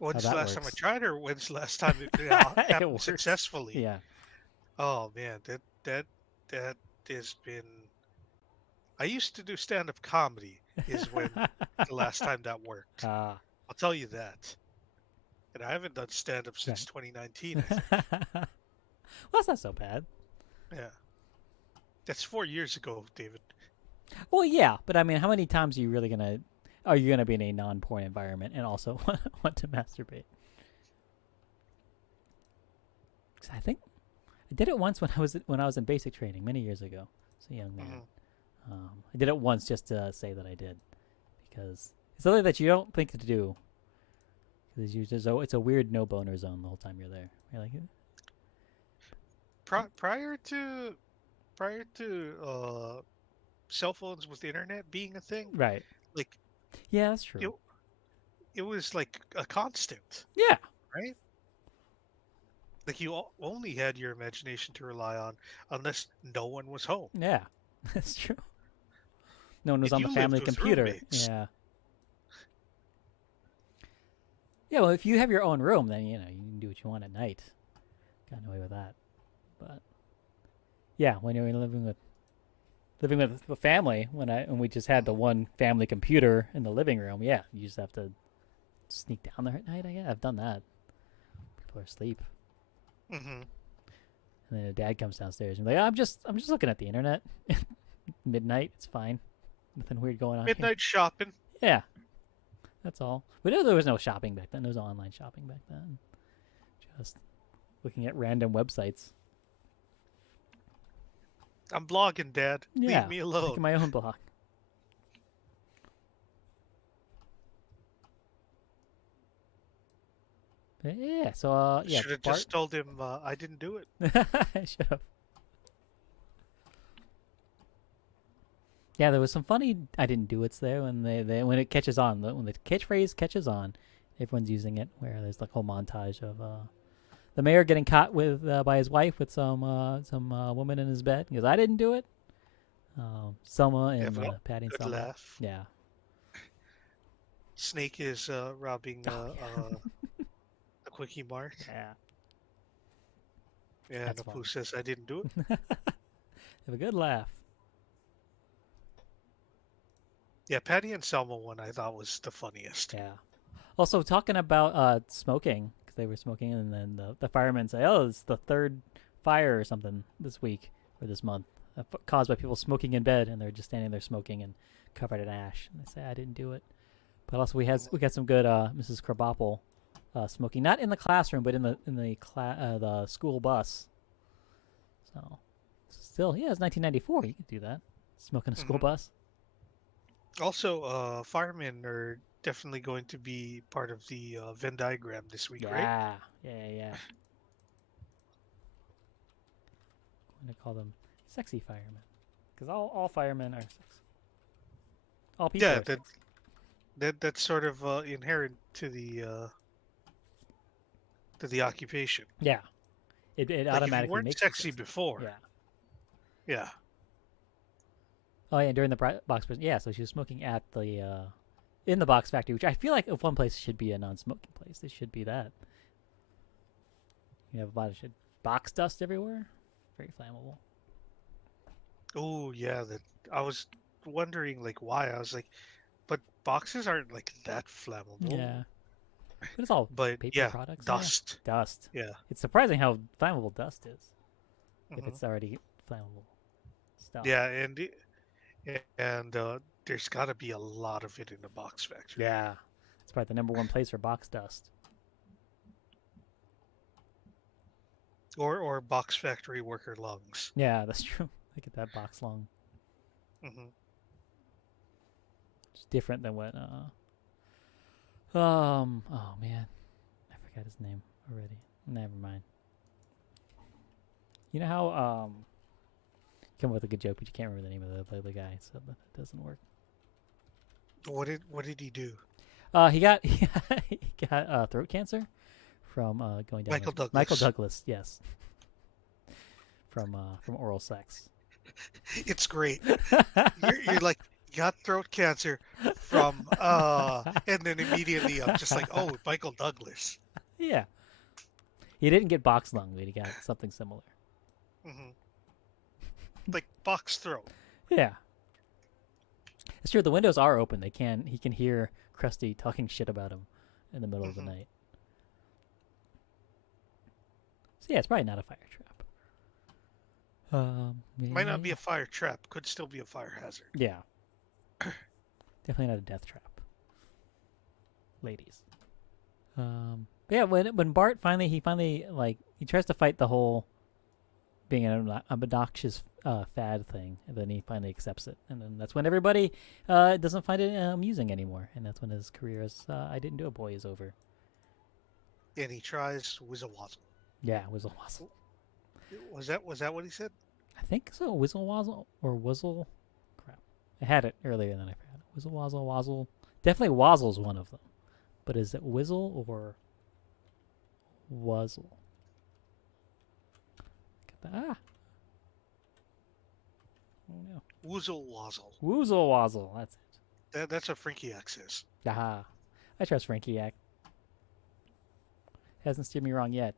how When's the that last time I works. tried, or when's the last time it It happened works. successfully? Yeah. Oh man, that has been. I used to do stand-up comedy. Is when the last time that worked. Ah. I'll tell you that. And I haven't done stand-up since 2019, I think. Well, that's not so bad. Yeah. That's 4 years ago, David. Well, yeah, but I mean, how many times are you gonna be in a non-porn environment and also want to masturbate? 'Cause I think I did it once when I was in basic training many years ago. As a young man, I did it once just to say that I did, because it's something that you don't think to do. Because it's a weird no boner zone the whole time you're there. You're like, Prior to cell phones with the internet being a thing, right? like Yeah, that's true. it was like a constant, Yeah, right? Like you only had your imagination to rely on unless no one was home. yeah, that's true. No one was And on the you family lived with computer. roommates. Yeah. Yeah, well, if you have your own room, then you can do what you want at night. Got away with that. But yeah, when you're living with a family, when we just had the one family computer in the living room, yeah, you just have to sneak down there at night. I've done that. People are asleep, Mm-hmm. and then the dad comes downstairs and be like, I'm just looking at the internet. Midnight, it's fine. Nothing weird going on. Midnight shopping. Here. Yeah, that's all. But there was no shopping back then. There was no online shopping back then. Just looking at random websites. I'm blogging, Dad. Yeah, Leave me alone. making my own blog. But yeah, so yeah. Should have just told him I didn't do it. I should have. Yeah, there was some funny I didn't do it's there when when it catches on, when the catchphrase catches on, everyone's using it. Where there's like a whole montage of the mayor getting caught with by his wife with some woman in his bed. He goes, "I didn't do it." Selma and Patty and Good Selma. laugh. Yeah. Snake is robbing a quickie mart. Yeah. Yeah, That's Apu fun. says I didn't do it. Have a good laugh. Yeah, Patty and Selma one I thought was the funniest. Yeah. Also, talking about smoking, because they were smoking, and then the firemen say, "Oh, it's the third fire or something this week or this month caused by people smoking in bed," and they're just standing there smoking and covered in ash. And they say, "I didn't do it." But also, we got some good Mrs. Krabappel smoking, not in the classroom, but in the school bus. So still, yeah, it's 1994. You could do that, smoking a school bus. Also, firemen are definitely going to be part of the Venn diagram this week, right? Yeah. I'm gonna call them sexy firemen, because all firemen are sexy. All people Yeah, are sexy. That's sort of inherent to the occupation. Yeah, it Like if you automatically weren't makes you sexy sexy. before, Yeah. yeah. Oh yeah, during the box. Yeah, so she was smoking at the in the box factory, which I feel like if one place should be a non-smoking place, it should be that. You have a lot of shit, box dust everywhere, very flammable. Oh yeah, that I was wondering like why. I was like, but boxes aren't like that flammable. Yeah, but it's all But paper yeah, products. Yeah, dust. dust. Yeah. It's surprising how flammable dust is if Hmm. it's already flammable stuff. Yeah, and there's got to be a lot of it in the box factory, Yeah, it's probably the number one place for box dust. or box factory worker lungs. Yeah, that's true. I get that box lung. Hmm. It's different than what. Oh man, I forgot his name already. Never mind. You know how come up with a good joke, but you can't remember the name of the other guy, so that doesn't work. What did he do? He got he got throat cancer from going down Michael with Michael Douglas. Douglas. Yes, from oral sex. It's great. You're like you got throat cancer from and then immediately I'm just like, oh, Michael Douglas. Yeah, he didn't get box lung, but he got something similar. Hmm. Like box throat. Yeah, it's true. The windows are open. He can hear Krusty talking shit about him in the middle of the Hmm. night. So yeah, it's probably not a fire trap. Might not be Yeah, a fire trap. Could still be a fire hazard. yeah, definitely not a death trap, ladies. But yeah, when Bart finally like he tries to fight the whole being an obnoxious fad thing, and then he finally accepts it, and then that's when everybody doesn't find it amusing anymore, and that's when his career as I didn't do it boy is over. And he tries Whizzle Wazzle. Yeah, Whizzle Wazzle. Was that what he said? I think so. Whizzle Wazzle or Whizzle. Crap, I had it earlier and then I forgot. Whizzle Wazzle Wazzle. Definitely Wazzle's one of them, but is it Whizzle or Wuzzle? Ah. Oh no. Woozle Wazzle. Woozle Wazzle. That's it. That's what Frankie X is. Aha. I trust Frankie Yak. Hasn't steered me wrong yet.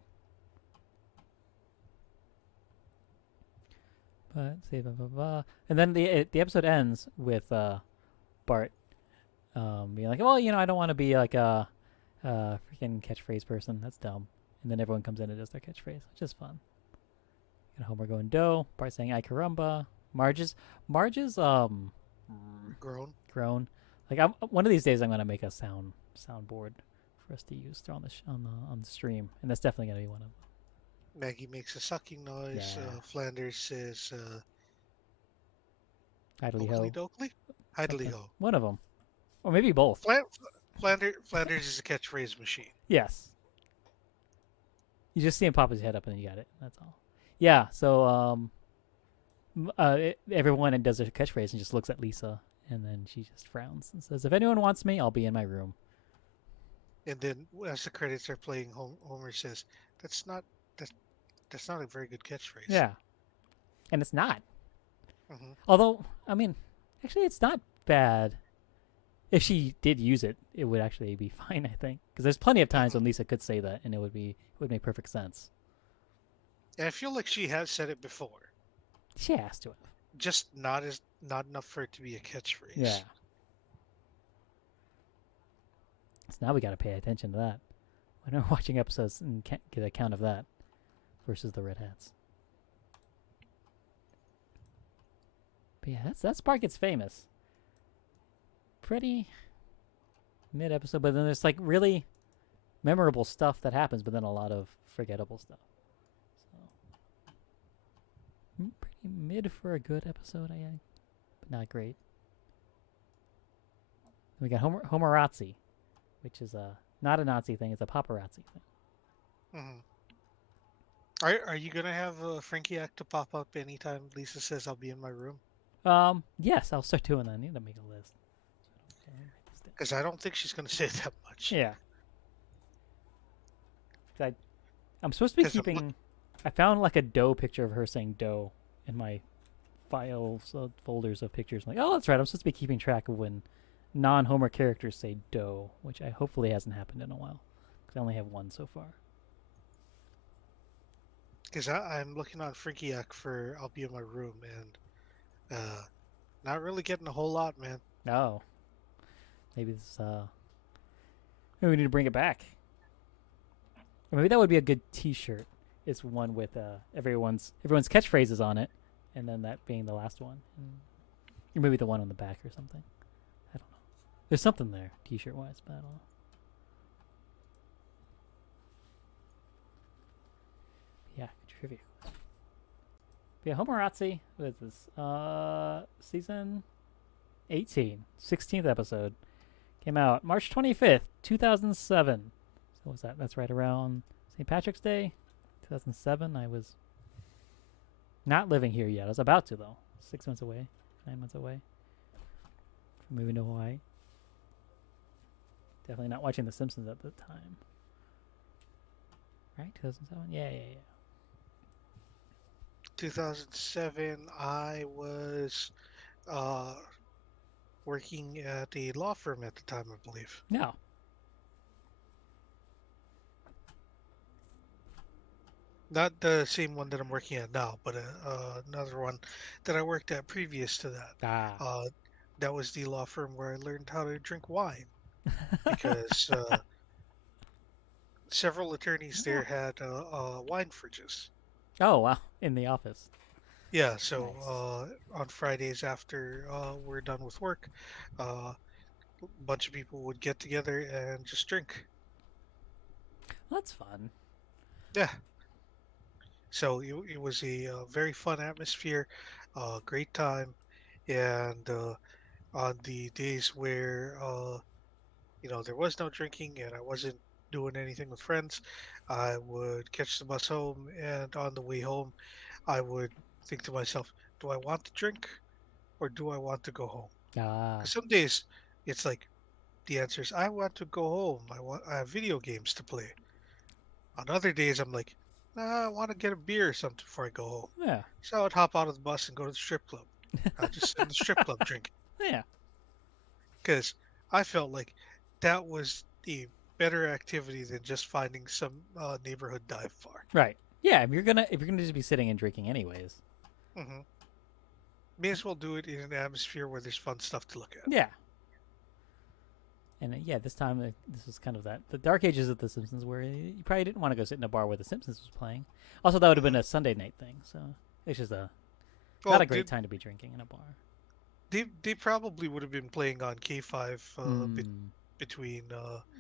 But say blah blah blah. And then the episode ends with Bart being like, well, I don't want to be like a freaking catchphrase person. That's dumb. And then everyone comes in and does their catchphrase, which is fun. And Homer going dough. Bart saying "I caramba." Marge's groan. Like one of these days I'm gonna make a soundboard for us to use on the stream, and that's definitely gonna be one of them. Maggie makes a sucking noise. Yeah. Flanders says Idly Oakley ho. Dokley? Idly Something. ho. One of them, or maybe both. Flanders is a catchphrase machine. Yes. You just see him pop his head up, and then you got it. That's all. Yeah. So everyone does their catchphrase and just looks at Lisa, and then she just frowns and says, "If anyone wants me, I'll be in my room." And then as the credits are playing, Homer says, "That's not that's not a very good catchphrase." Yeah, and it's not. Hmm. Although, I mean, actually, it's not bad. If she did use it, it would actually be fine, I think, because there's plenty of times when Lisa could say that, and it would make perfect sense. And I feel like she has said it before, She has to have. just not enough for it to be a catchphrase. Yeah. So now we got to pay attention to that when we're watching episodes and get a count of that versus the Red Hats. But yeah, that's Bart Gets Famous. Pretty mid episode, but then there's like really memorable stuff that happens, but then a lot of forgettable stuff. So pretty mid for a good episode, I think, but not great. We got Homerazzi, which is not a Nazi thing; it's a paparazzi thing. Hmm. Are you gonna have Frankie Act to pop up anytime Lisa says I'll be in my room? Yes, I'll start doing that. I need to make a list. Because I don't think she's gonna say that much. Yeah. I, I'm supposed to be Because I'm look. keeping. I found like a doe picture of her saying doe in my files folders of pictures. I'm like, oh, that's right. I'm supposed to be keeping track of when non-Homer characters say doe, which I hopefully hasn't happened in a while because I only have one so far. Because I'm looking on Frinkiac for I'll Be in My Room, and not really getting a whole lot, man. Oh, maybe this. Maybe we need to bring it back. Or maybe that would be a good T-shirt. It's one with everyone's catchphrases on it, and then that being the last one, or maybe the one on the back or something. I don't know. There's something there, T-shirt wise, but I don't know. Yeah, good trivia. Yeah, Homerazzi. What is this? Season 18, 16th episode. Came out March 25th, 2007. So what's that? That's right around St. Patrick's Day, 2007. I was not living here yet. I was about to, though. 6 months away, 9 months away from moving to Hawaii. Definitely not watching The Simpsons at the time. Right? 2007? Yeah. 2007, I was uh, working at a law firm at the time, I believe. No. Not the same one that I'm working at now, but another one that I worked at previous to that. Ah. That was the law firm where I learned how to drink wine because several attorneys there had wine fridges. Oh, wow. In the office. Yeah, so Nice. on Fridays after we're done with work, a bunch of people would get together and just drink. That's fun. Yeah, so it was a very fun atmosphere, great time, and on the days where there was no drinking and I wasn't doing anything with friends, I would catch the bus home, and on the way home, I would think to myself, do I want to drink or do I want to go home? Ah. Because some days it's like the answer is I want to go home. I have video games to play. On other days I'm like, I want to get a beer or something before I go home. Yeah. So I would hop out of the bus and go to the strip club. I just sit in the strip club drinking Yeah. because I felt like that was the better activity than just finding some neighborhood dive bar. Right. Yeah, if you're gonna just be sitting and drinking anyways. hmm May as well do it in an atmosphere where there's fun stuff to look at. Yeah. And yeah, this time this was kind of the dark ages of The Simpsons, where you probably didn't want to go sit in a bar where The Simpsons was playing. Also, that would have been hmm a Sunday night thing, so it's just not Well, a great time to be drinking in a bar. they probably would have been playing on K5 Mm, between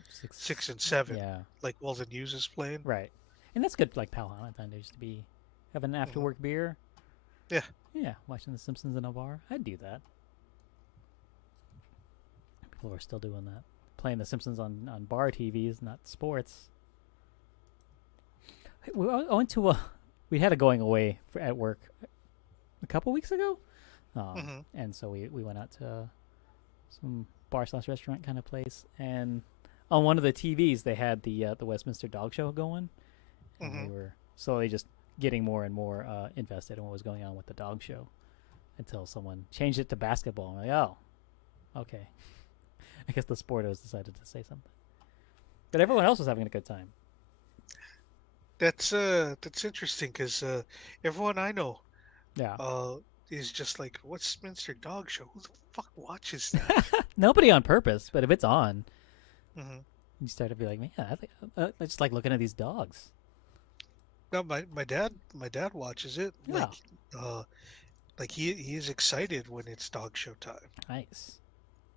6 6. and 7, Yeah. like while the news is playing. Right. And that's good, like Palhana time to just be having an after hmm work beer. Yeah, Yeah, watching The Simpsons in a bar. I'd do that. People are still doing that. Playing The Simpsons on bar TVs, not sports. I went to a. We had a going away at work a couple weeks ago, hmm and so we went out to some bar slash restaurant kind of place, and on one of the TVs they had the Westminster Dog Show going, and we hmm were slowly just getting more and more invested in what was going on with the dog show until someone changed it to basketball. I'm like, oh, okay. I guess the sportos decided to say something, but everyone else was having a good time. that's interesting because everyone I know Yeah. uh, is just like, Westminster Dog Show? Who the fuck watches that? Nobody on purpose, but if it's on, hmm you start to be like, man, I just like looking at these dogs. No, my dad watches it Yeah, uh, like he is excited when it's dog show time. nice.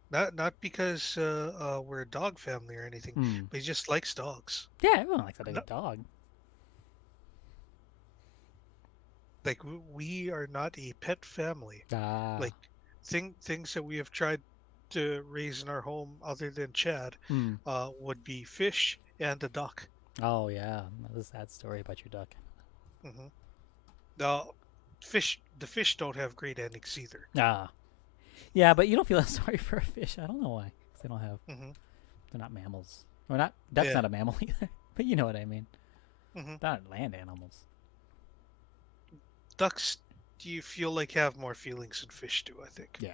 Not because we're a dog family or anything, Hmm. but he just likes dogs. Yeah, everyone likes a No, good dog. like we are not a pet family. Ah. Like things that we have tried to raise in our home other than Chad Hmm. would be fish and a duck. Oh yeah, that's a sad story about your duck. hmm Now, the fish don't have great endings either. Ah. Yeah, but you don't feel sorry for a fish. I don't know why. They don't have. Mm-hmm. They're not mammals. Or not. Duck's Yeah. not a mammal either. But you know what I mean. Mm-hmm. They're not land animals. Ducks, do you feel like have more feelings than fish do? I think Yeah.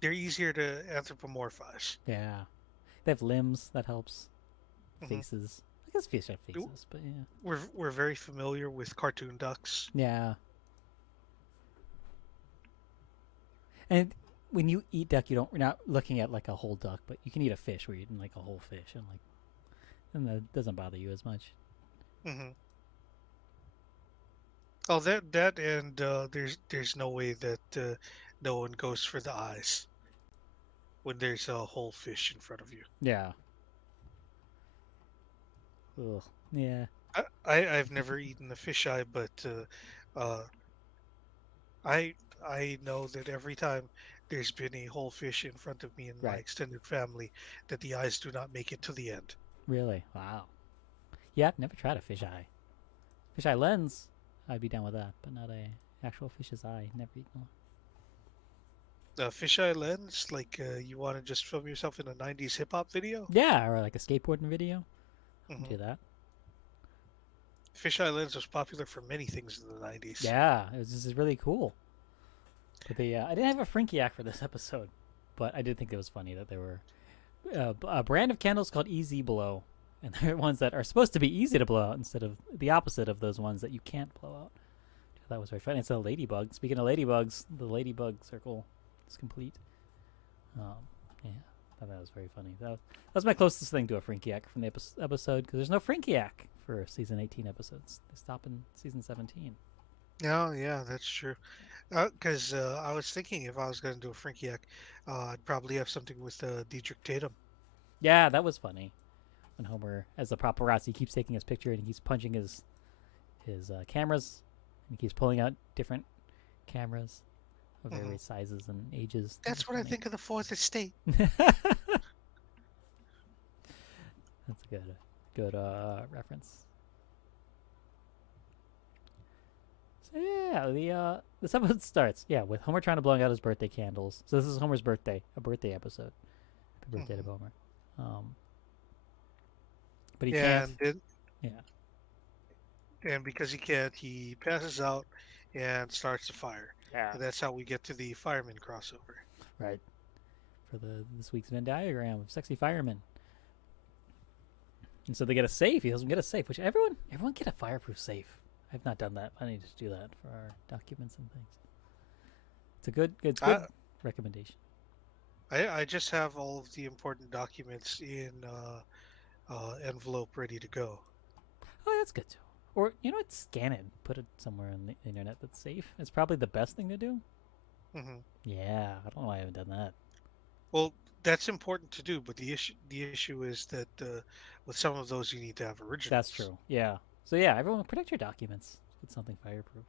they're easier to anthropomorphize. Yeah. They have limbs. That helps. Mm-hmm. Faces. I guess fish have faces, but yeah. We're very familiar with cartoon ducks. Yeah. And when you eat duck, you're not looking at like a whole duck, but you can eat a fish where you're eating like a whole fish, and that doesn't bother you as much. Mm-hmm. Oh, that and there's no way that no one goes for the eyes when there's a whole fish in front of you. Yeah. Ugh. Yeah. I've never eaten a fisheye, but uh, I know that every time there's been a whole fish in front of me in my Right. extended family, that the eyes do not make it to the end. Really? Wow. Yeah, I've never tried a fisheye. Fisheye lens, I'd be down with that, but not a actual fish's eye. Never eaten one. Fisheye lens, like you want to just film yourself in a '90s hip hop video. Yeah, or like a skateboarding video. Hmm. Do that. Fisheye lens was popular for many things in the '90s. Yeah, this is really cool. But I didn't have a Frinkiac for this episode, but I did think it was funny that there were a brand of candles called Easy Blow, and they're ones that are supposed to be easy to blow out instead of the opposite of those ones that you can't blow out. That was very funny. It's a ladybug. Speaking of ladybugs, the ladybug circle is complete. Yeah, I thought that was very funny. That was my closest thing to a Frinkiac from the episode, because there's no Frinkiac for season 18 episodes. They stop in season 17. Oh, yeah, that's true. Because I was thinking if I was going to do a Frinkiac, I'd probably have something with Diedrich Tatum. Yeah, that was funny. When Homer, as the paparazzi, keeps taking his picture and he's punching his cameras, and he keeps pulling out different cameras of Hmm. various sizes and ages. That's what I think of the Fourth Estate. That's a good reference. So yeah, this episode starts with Homer trying to blow out his birthday candles. So this is Homer's birthday, a birthday episode. Happy birthday to Homer. But he can't. And because he can't, he passes out and starts a fire. Yeah. And that's how we get to the fireman crossover. Right. For this week's Venn diagram of sexy firemen. And so they get a safe. He helps them get a safe, which everyone get a fireproof safe. I've not done that. I need to do that for our documents and things. It's a good recommendation. I just have all of the important documents in envelope ready to go. Oh, that's good too. Or scan it, put it somewhere on the internet that's safe. It's probably the best thing to do. Hmm. Yeah, I don't know why I haven't done that. Well, that's important to do, but the issue is that with some of those you need to have originals. That's true. Yeah. So yeah, everyone protect your documents. Get something fireproof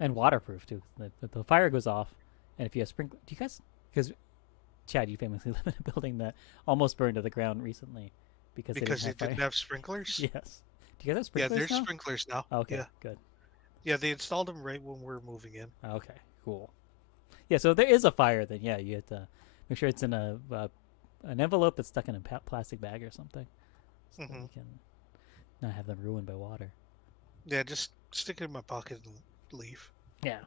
and waterproof too. The fire goes off, and if you have sprinkler, do you guys? Because Chad, you famously live in a building that almost burned to the ground recently because it didn't have sprinklers. Yes. Do you guys have sprinklers? Yeah, there's now? sprinklers now. Okay, yeah. Good. Yeah, they installed them right when we're moving in. Okay, cool. Yeah, so if there is a fire, then you have to make sure it's in an envelope that's stuck in a plastic bag or something, so that you can not have them ruined by water. Yeah, just stick it in my pocket and leave. Yeah.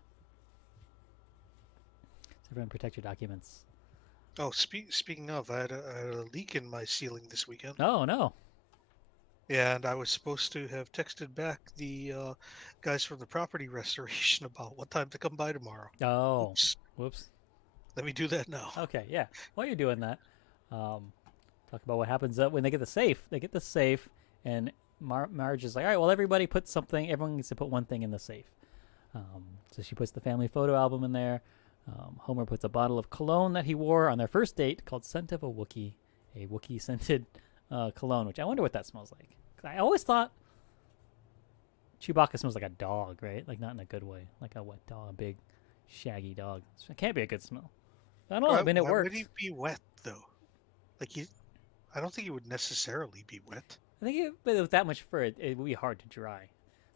So everyone protect your documents. Oh, speaking of, I had a leak in my ceiling this weekend. Oh, no. Yeah, and I was supposed to have texted back the guys from the property restoration about what time to come by tomorrow. Oh. Oops. Whoops. Let me do that now. Okay, yeah. While you're doing that, talk about what happens when they get the safe. They get the safe, and Marge is like, all right, well, everybody put something. Everyone needs to put one thing in the safe. So she puts the family photo album in there. Homer puts a bottle of cologne that he wore on their first date called Scent of a Wookiee-scented cologne, which I wonder what that smells like. 'Cause I always thought Chewbacca smells like a dog, right? Like not in a good way, like a wet dog, a big, shaggy dog. So it can't be a good smell. I don't know. I mean, it Why works. would he be wet though? Like I don't think he would necessarily be wet. I think with that much fur, it would be hard to dry.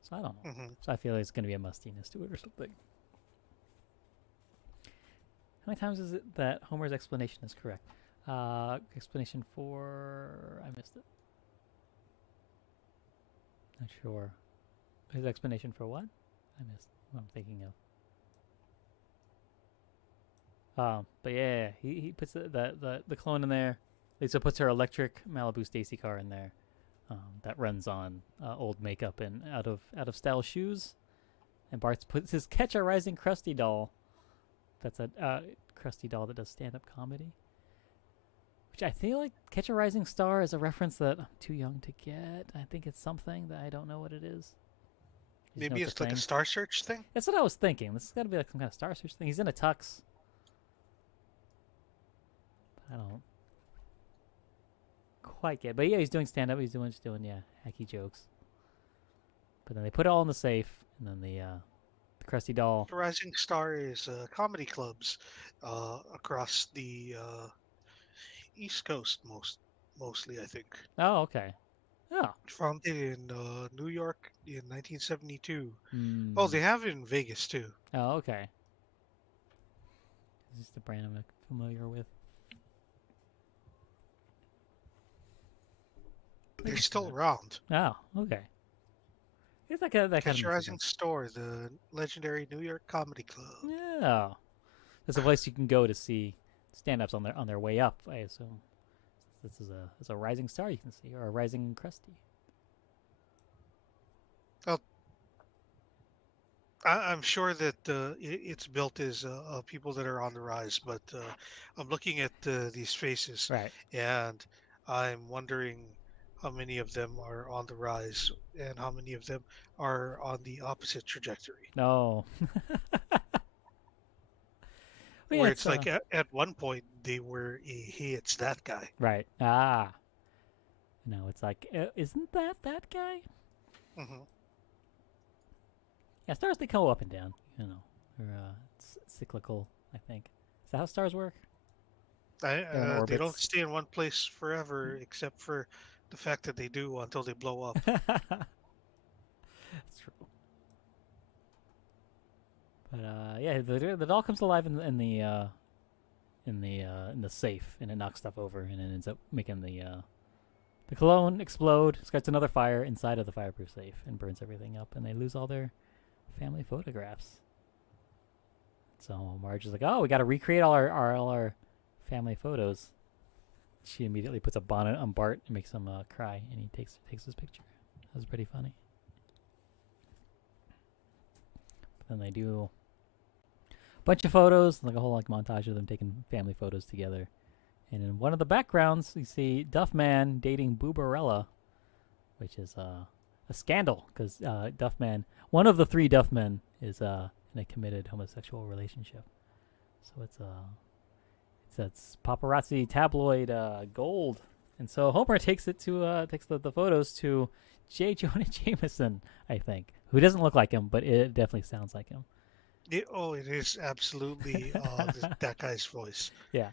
So I don't know. Mm-hmm. So I feel like it's going to be a mustiness to it or something. How many times is it that Homer's explanation is correct? Explanation for... I missed it. Not sure. His explanation for what? I missed what I'm thinking of. But yeah, he puts the clone in there. Lisa puts her electric Malibu Stacy car in there. That runs on old makeup and out of style shoes. And Bart puts his Catch a Rising Krusty doll. That's a Krusty doll that does stand-up comedy. Which I feel like Catch a Rising Star is a reference that I'm too young to get. I think it's something that I don't know what it is. Maybe it's like a Star Search thing? That's what I was thinking. This has got to be like some kind of Star Search thing. He's in a tux. But I don't quite get it. But yeah, he's doing stand-up. He's just doing hacky jokes. But then they put it all in the safe. And then the Krusty doll. The Rising Star is comedy clubs across the East Coast mostly, I think. Oh, okay. Oh. Founded in New York in 1972. Oh, they have it in Vegas too. Oh, okay. Is this the brand I'm familiar with? They're still around. Oh, okay. It's like that kind Catch of Rising Star, the legendary New York comedy club. Yeah. There's a place you can go to see stand-ups on their way up, I assume. This is a rising star you can see, or a rising Krusty. Well, I'm sure that it's built as people that are on the rise, but I'm looking at these faces, Right. and I'm wondering how many of them are on the rise and how many of them are on the opposite trajectory. No. Where it's like at one point they were hey, it's that guy. Right. Ah. No, it's like, isn't that guy? Mm-hmm. Yeah, stars, they go up and down, you know. They're cyclical, I think. Is that how stars work? They don't stay in one place forever, except for the fact that they do until they blow up. That's true. But yeah, the doll comes alive in the safe, and it knocks stuff over, and it ends up making the cologne explode, starts another fire inside of the fireproof safe, and burns everything up, and they lose all their family photographs. So Marge is like, "Oh, we got to recreate all our family photos." She immediately puts a bonnet on Bart and makes him cry, and he takes his picture. That was pretty funny. But then they do a bunch of photos, like a whole montage of them taking family photos together. And in one of the backgrounds, you see Duffman dating Boobarella, which is a scandal because Duffman, one of the three Duffmen, is in a committed homosexual relationship. So it's paparazzi tabloid gold, and so Homer takes the photos to J. Jonah Jameson, I think, who doesn't look like him, but it definitely sounds like him. It is absolutely that guy's voice. Yeah.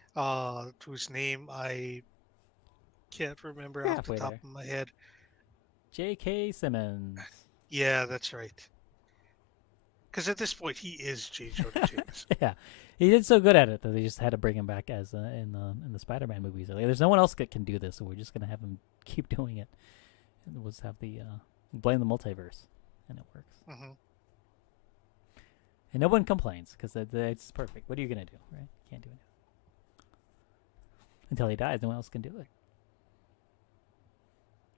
Whose name I can't remember off the top of my head. J.K. Simmons. Yeah, that's right. Because at this point, he is J. Jonah Jameson. Yeah, he did so good at it that they just had to bring him back as in the Spider-Man movies. Like, there's no one else that can do this, so we're just gonna have him keep doing it. And we'll just have the blame the multiverse, and it works. Mm-hmm. And no one complains because it's perfect. What are you gonna do, right? Can't do anything until he dies. No one else can do it.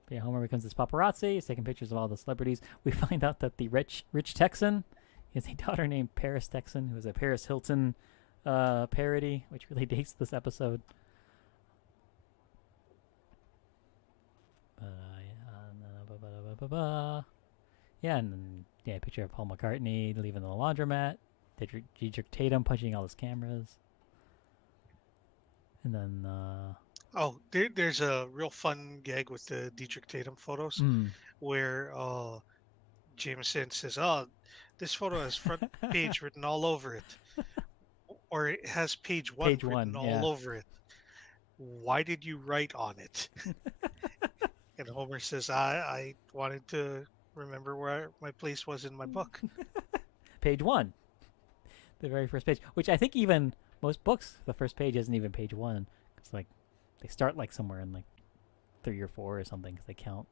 But yeah, Homer becomes this paparazzi. He's taking pictures of all the celebrities. We find out that the rich Texan has a daughter named Paris Texan, who is a Paris Hilton parody, which really dates this episode. Yeah, and then, a picture of Paul McCartney leaving the laundromat. Dietrich Tatum punching all his cameras. And then... there's a real fun gag with the Dietrich Tatum photos where Jameson says, "Oh, this photo has front page written all over it." Or it has page one written all over it. Why did you write on it? And Homer says, I wanted to remember where my place was in my book. Page 1. The very first page. Which I think even most books, the first page isn't even page one. It's like they start like somewhere in like 3 or 4 or something because they count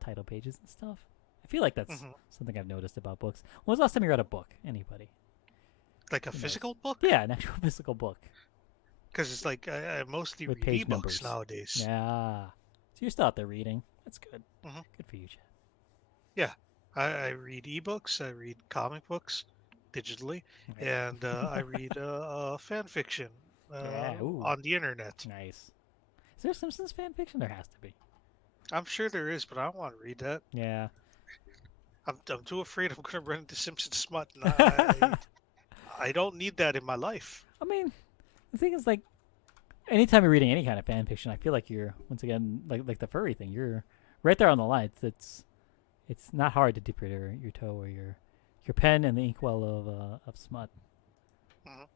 title pages and stuff. I feel like that's Hmm. something I've noticed about books. When was the last time you read a book? Anybody? Like a Who knows? physical book? Yeah, an actual physical book Because it's like I mostly with read page ebooks numbers. nowadays. Yeah. So you're still out there reading. That's good. Hmm. Good for you, Chad. Yeah, I read ebooks. I read comic books digitally, Right. and I read fan fiction Yeah. Ooh. on the internet. Nice. Is there Simpsons fan fiction? There has to be. I'm sure there is, but I don't want to read that. Yeah. I'm too afraid I'm going to run into Simpson smut, and I don't need that in my life. I mean, the thing is, like, anytime you're reading any kind of fan fiction, I feel like you're once again like the furry thing. You're right there on the line. It's not hard to dip your toe or your pen in the inkwell of smut. Mhm.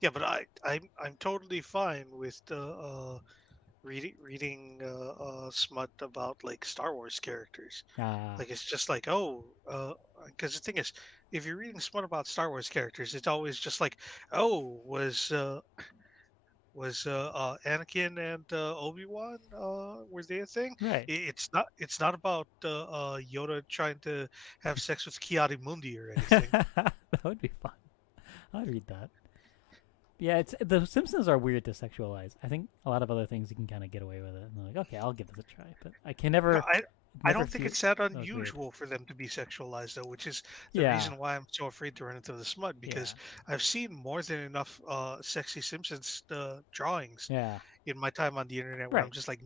Yeah, but I'm totally fine with reading smut about like Star Wars characters. Ah, Like it's just like, oh, because the thing is, if you're reading smut about Star Wars characters, it's always just like, oh, was Anakin and Obi-Wan were they a thing? right. It's not about Yoda trying to have sex with Kiadi Mundi or anything. That would be fun. I'd read that. Yeah, it's the Simpsons are weird to sexualize. I think a lot of other things you can kind of get away with it. And they're like, okay, I'll give this a try, but I can No, never, I never don't think feel it's that that was weird. unusual for them to be sexualized though, which is the Yeah, reason why I'm so afraid to run into the smut yeah, because I've seen more than enough sexy Simpsons drawings yeah. in my time on the internet where I'm Right. just like,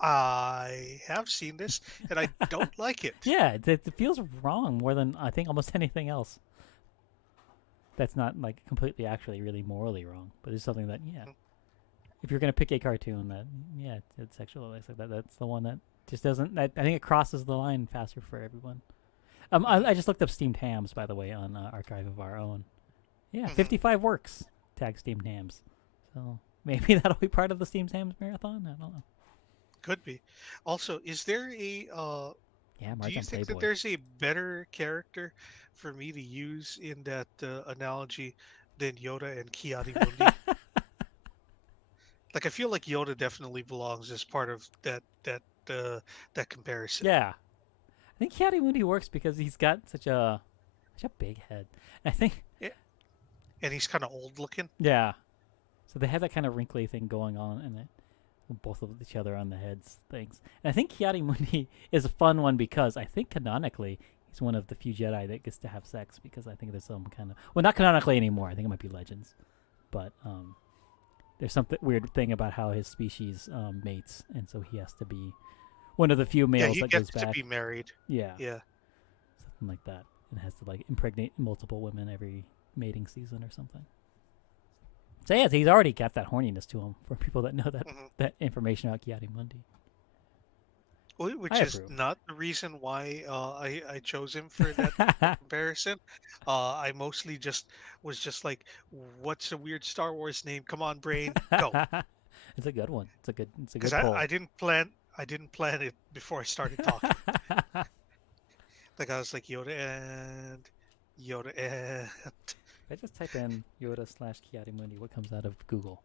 I have seen this and I don't like it. Yeah, it feels wrong more than I think almost anything else. That's not like completely actually really morally wrong, but it's something that yeah, if you're gonna pick a cartoon that yeah it's sexualized like that, that's the one that just doesn't. That I think it crosses the line faster for everyone. Mhm, I just looked up steamed hams by the way on Archive of Our Own. Yeah, mhm. 55 works tag steamed hams. So maybe that'll be part of the steamed hams marathon. I don't know. Could be. Also, is there a Yeah, do Marge you on think that Playboy. there's a better character for me to use in that analogy than Yoda and Kiadi Mundi? Like I feel like Yoda definitely belongs as part of uh, that comparison. Yeah, I think Kiadi Mundi works because he's got such a big head. I think Yeah, and he's kind of old looking. yeah. So they have that kind of wrinkly thing going on in it. Both of each other on the heads things. And I think Kiadi Mundi is a fun one because I think canonically he's one of the few Jedi that gets to have sex because I think there's some kind of well not canonically anymore. I think it might be Legends, but there's something weird thing about how his species mates, and so he has to be one of the few Yeah, males he that goes gets to back. be married. Yeah, Yeah. something like that, and has to like impregnate multiple women every mating season or something. So yeah, he's already got that horniness to him for people that know Hmm. that information about Kiadi Mundi. I Which is approve. not the reason why I chose him for that comparison. I mostly just was just like, what's a weird Star Wars name? Come on, brain, go. It's a good one. It's a Because good pull. I didn't plan it before I started talking. Like I was like Yoda and If I just type in Yoda slash Kiadi Mundi, what comes out of Google?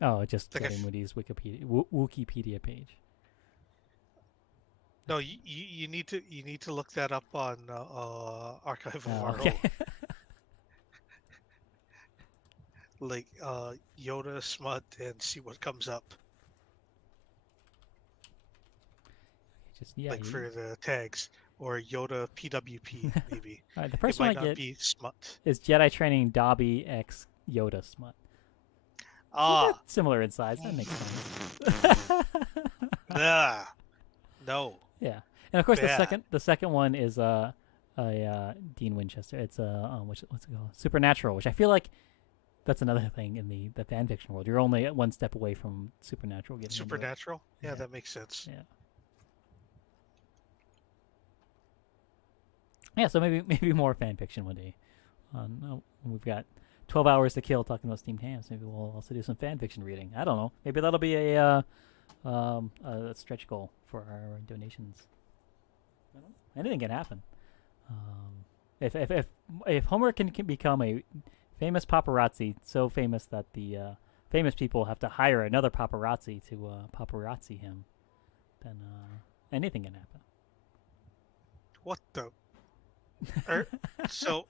Oh, just like Kiadi if Mundi's Wikipedia page. no, That's, you need to look that up on Archive of Our okay. Own, like Yoda smut and see what comes up. just yeah. Like for the tags or Yoda PWP maybe. All right, the It first one I might not get be smut. is Jedi Training Dobby X Yoda Smut. So they're Ah, similar in size. That makes sense. nah, no, Yeah, and of course bad. the second one is Dean Winchester. It's what's it called? Supernatural, which I feel like that's another thing in the fan fiction world. You're only one step away from Supernatural getting into it. Supernatural? Yeah, Yeah, that makes sense. yeah, yeah. So maybe more fan fiction one day. We've got 12 hours to kill talking about steamed hams. Maybe we'll also do some fan fiction reading. I don't know. Maybe that'll be a stretch goal for our donations. I don't know. Anything can happen. If Homer can become a famous paparazzi, so famous that the famous people have to hire another paparazzi to paparazzi him, then anything can happen. What the? Er, so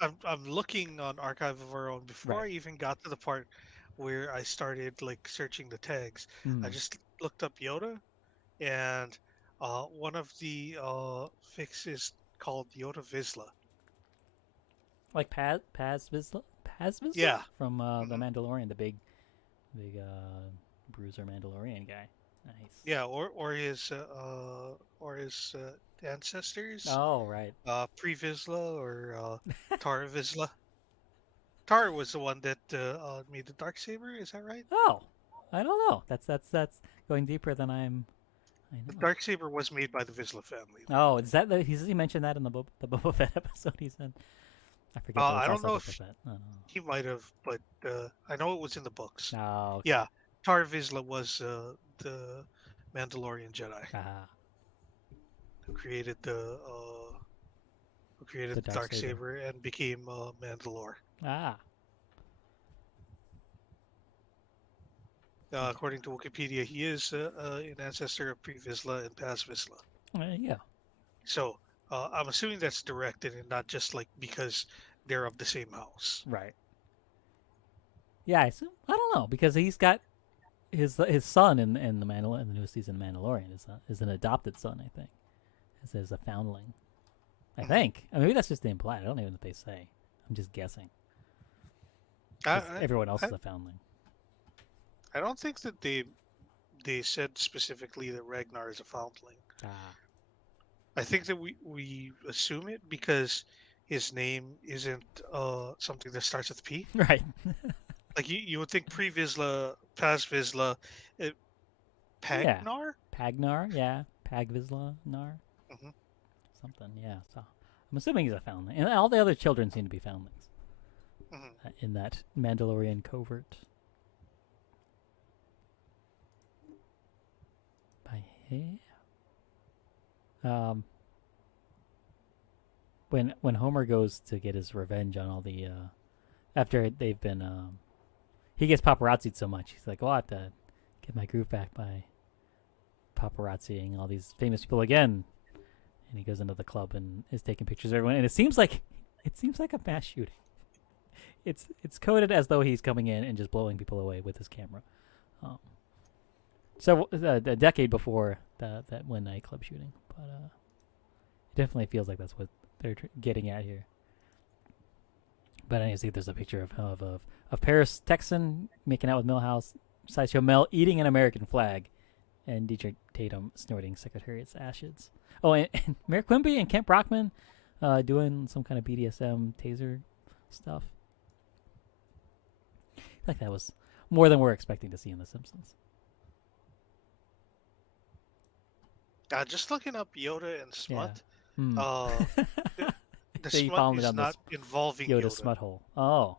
I'm looking on Archive of Our Own before Right. I even got to the part where I started like searching the tags. I Mm. just looked up Yoda, and one of the fixes called Yoda Vizsla. Like Paz Vizsla Yeah. from the hmm Mandalorian, the big bruiser Mandalorian guy. Nice. Yeah, or his ancestors, Oh right. Pre Vizsla or Tar Vizsla. Tar was the one that made the dark saber. Is that right? Oh, I don't know. That's going deeper than I The know. dark saber was made by the Vizsla family. Oh, is that he mentioned that in the Boba Fett episode? He said I forget that I it's don't also know Boba if Fett. I don't he might have, but I know it was in the books. know. Oh, okay. Yeah, Tar Vizsla was the Mandalorian Jedi Ah, who created the the dark dark saber. saber and became Mandalore. Ah, yeah. According to Wikipedia, he is an ancestor of Pre Vizsla and Paz Vizsla. Yeah. So I'm assuming that's directed and not just like because they're of the same house. Right. Yeah. I don't know because he's got his son in in the newest season of Mandalorian is an adopted son. I think is a foundling. I Mhm. think. I mean, maybe that's just the implied. I don't even know what they say. I'm just guessing because I, everyone else I is a foundling. I don't think that they said specifically that Ragnar is a foundling. Ah, I think that we assume it because his name isn't something that starts with P. right. Like you would think Pre Vizsla, Paz Vizsla, uh, Yeah. Pagnar. Pagnar, yeah. Pagvisla Nar, hmm something, yeah. So I'm assuming he's a foundling. And all the other children seem to be foundlings hmm in that Mandalorian covert. By um when Homer goes to get his revenge on all the after they've been he gets paparazzied so much, he's like, "Oh, I have to get my groove back by paparazziing all these famous people again." And he goes into the club and is taking pictures of everyone. And it seems like a mass shooting. It's coded as though he's coming in and just blowing people away with his camera. Um, so a decade before that one nightclub shooting, but it definitely feels like that's what they're getting at here. But I see there's a picture of Paris Texan making out with Millhouse, Sideshow Mel eating an American flag, and Dietrich Tatum snorting Secretariat's ashes. Oh, and Mayor Quimby and Kent Brockman doing some kind of BDSM taser stuff. I feel like that was more than we're expecting to see in The Simpsons. Just looking up Yoda and Yeah. Smut. Hmm. Uh, the, the So you Smut following is down not this involving Yoda Yoda. smut hole. Oh,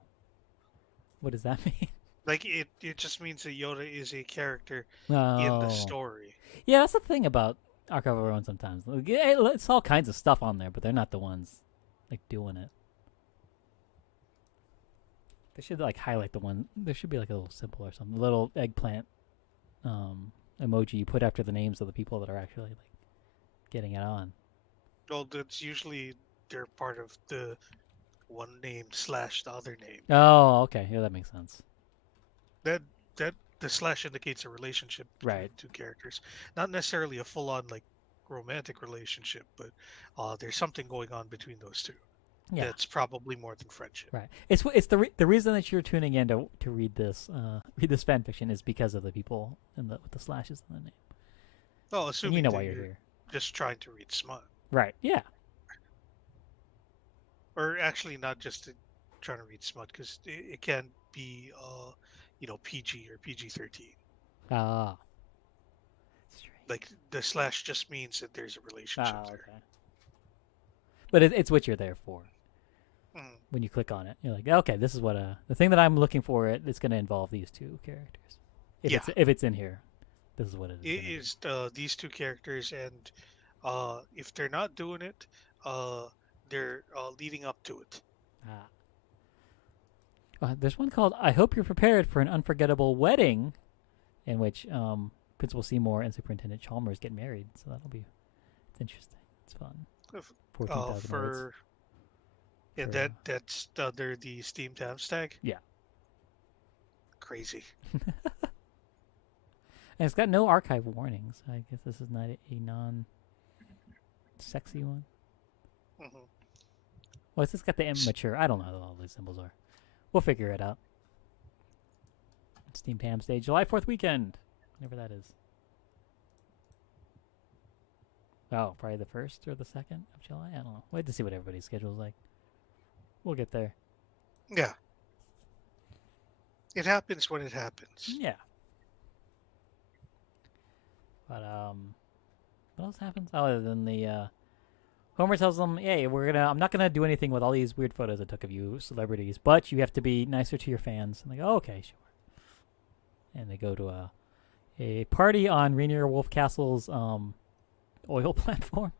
what does that mean? Like it just means that Yoda is a character in the Oh, story. yeah. That's the thing about Archive of Our Own. Sometimes like, it's all kinds of stuff on there, but they're not the ones like doing it. They should like highlight the one. There should be like a little symbol or something, a little eggplant emoji you put after the names of the people that are actually like getting it on. Well, that's usually they're part of the one name slash the other name. Oh, okay. Yeah, that makes sense. That that the slash indicates a relationship between Right. the two characters, not necessarily a full on like romantic relationship, but there's something going on between those two. Yeah. That's probably more than friendship. Right. It's the reason that you're tuning in to read this fan fiction is because of the people and the with the slashes in the name, Well, and you assuming know that why you're you're here. just trying to read smut, Right. Yeah. or actually not just trying to read smut, because it can be PG or PG-13. Ah. Strange. Like the slash just means that there's a relationship Ah. there. Okay. But it's what you're there for. Mm. When you click on it, you're like, okay, this is what the thing that I'm looking for. It's going to involve these two characters. Yeah, If it's in here, this is what it is it going to be. is these two characters, and if they're not doing it, uh, they're leading up to it. Ah. There's one called "I Hope You're Prepared for an Unforgettable Wedding," in which Principal Seymour and Superintendent Chalmers get married. So it's interesting. It's fun. 14,000 words. For yeah, For, that's under the Steam Tabs tag. Yeah. Crazy. And it's got no archive warnings. I guess this is not a non-sexy one. Mm-hmm. Well, it's just got the immature. I don't know what all these symbols are. We'll figure it out. Steam Tabs Day, July 4th weekend. Whenever that is. Oh, probably the 1st or the 2nd of July? I don't know. Wait to see what everybody's schedule's like. We'll get there. Yeah. It happens when it happens. Yeah. But, what else happens? Oh, other than the, Homer tells them, hey, I'm not gonna do anything with all these weird photos I took of you, celebrities, but you have to be nicer to your fans. And they go, oh, okay, sure. And they go to a party on Rainier Wolf Castle's, oil platform,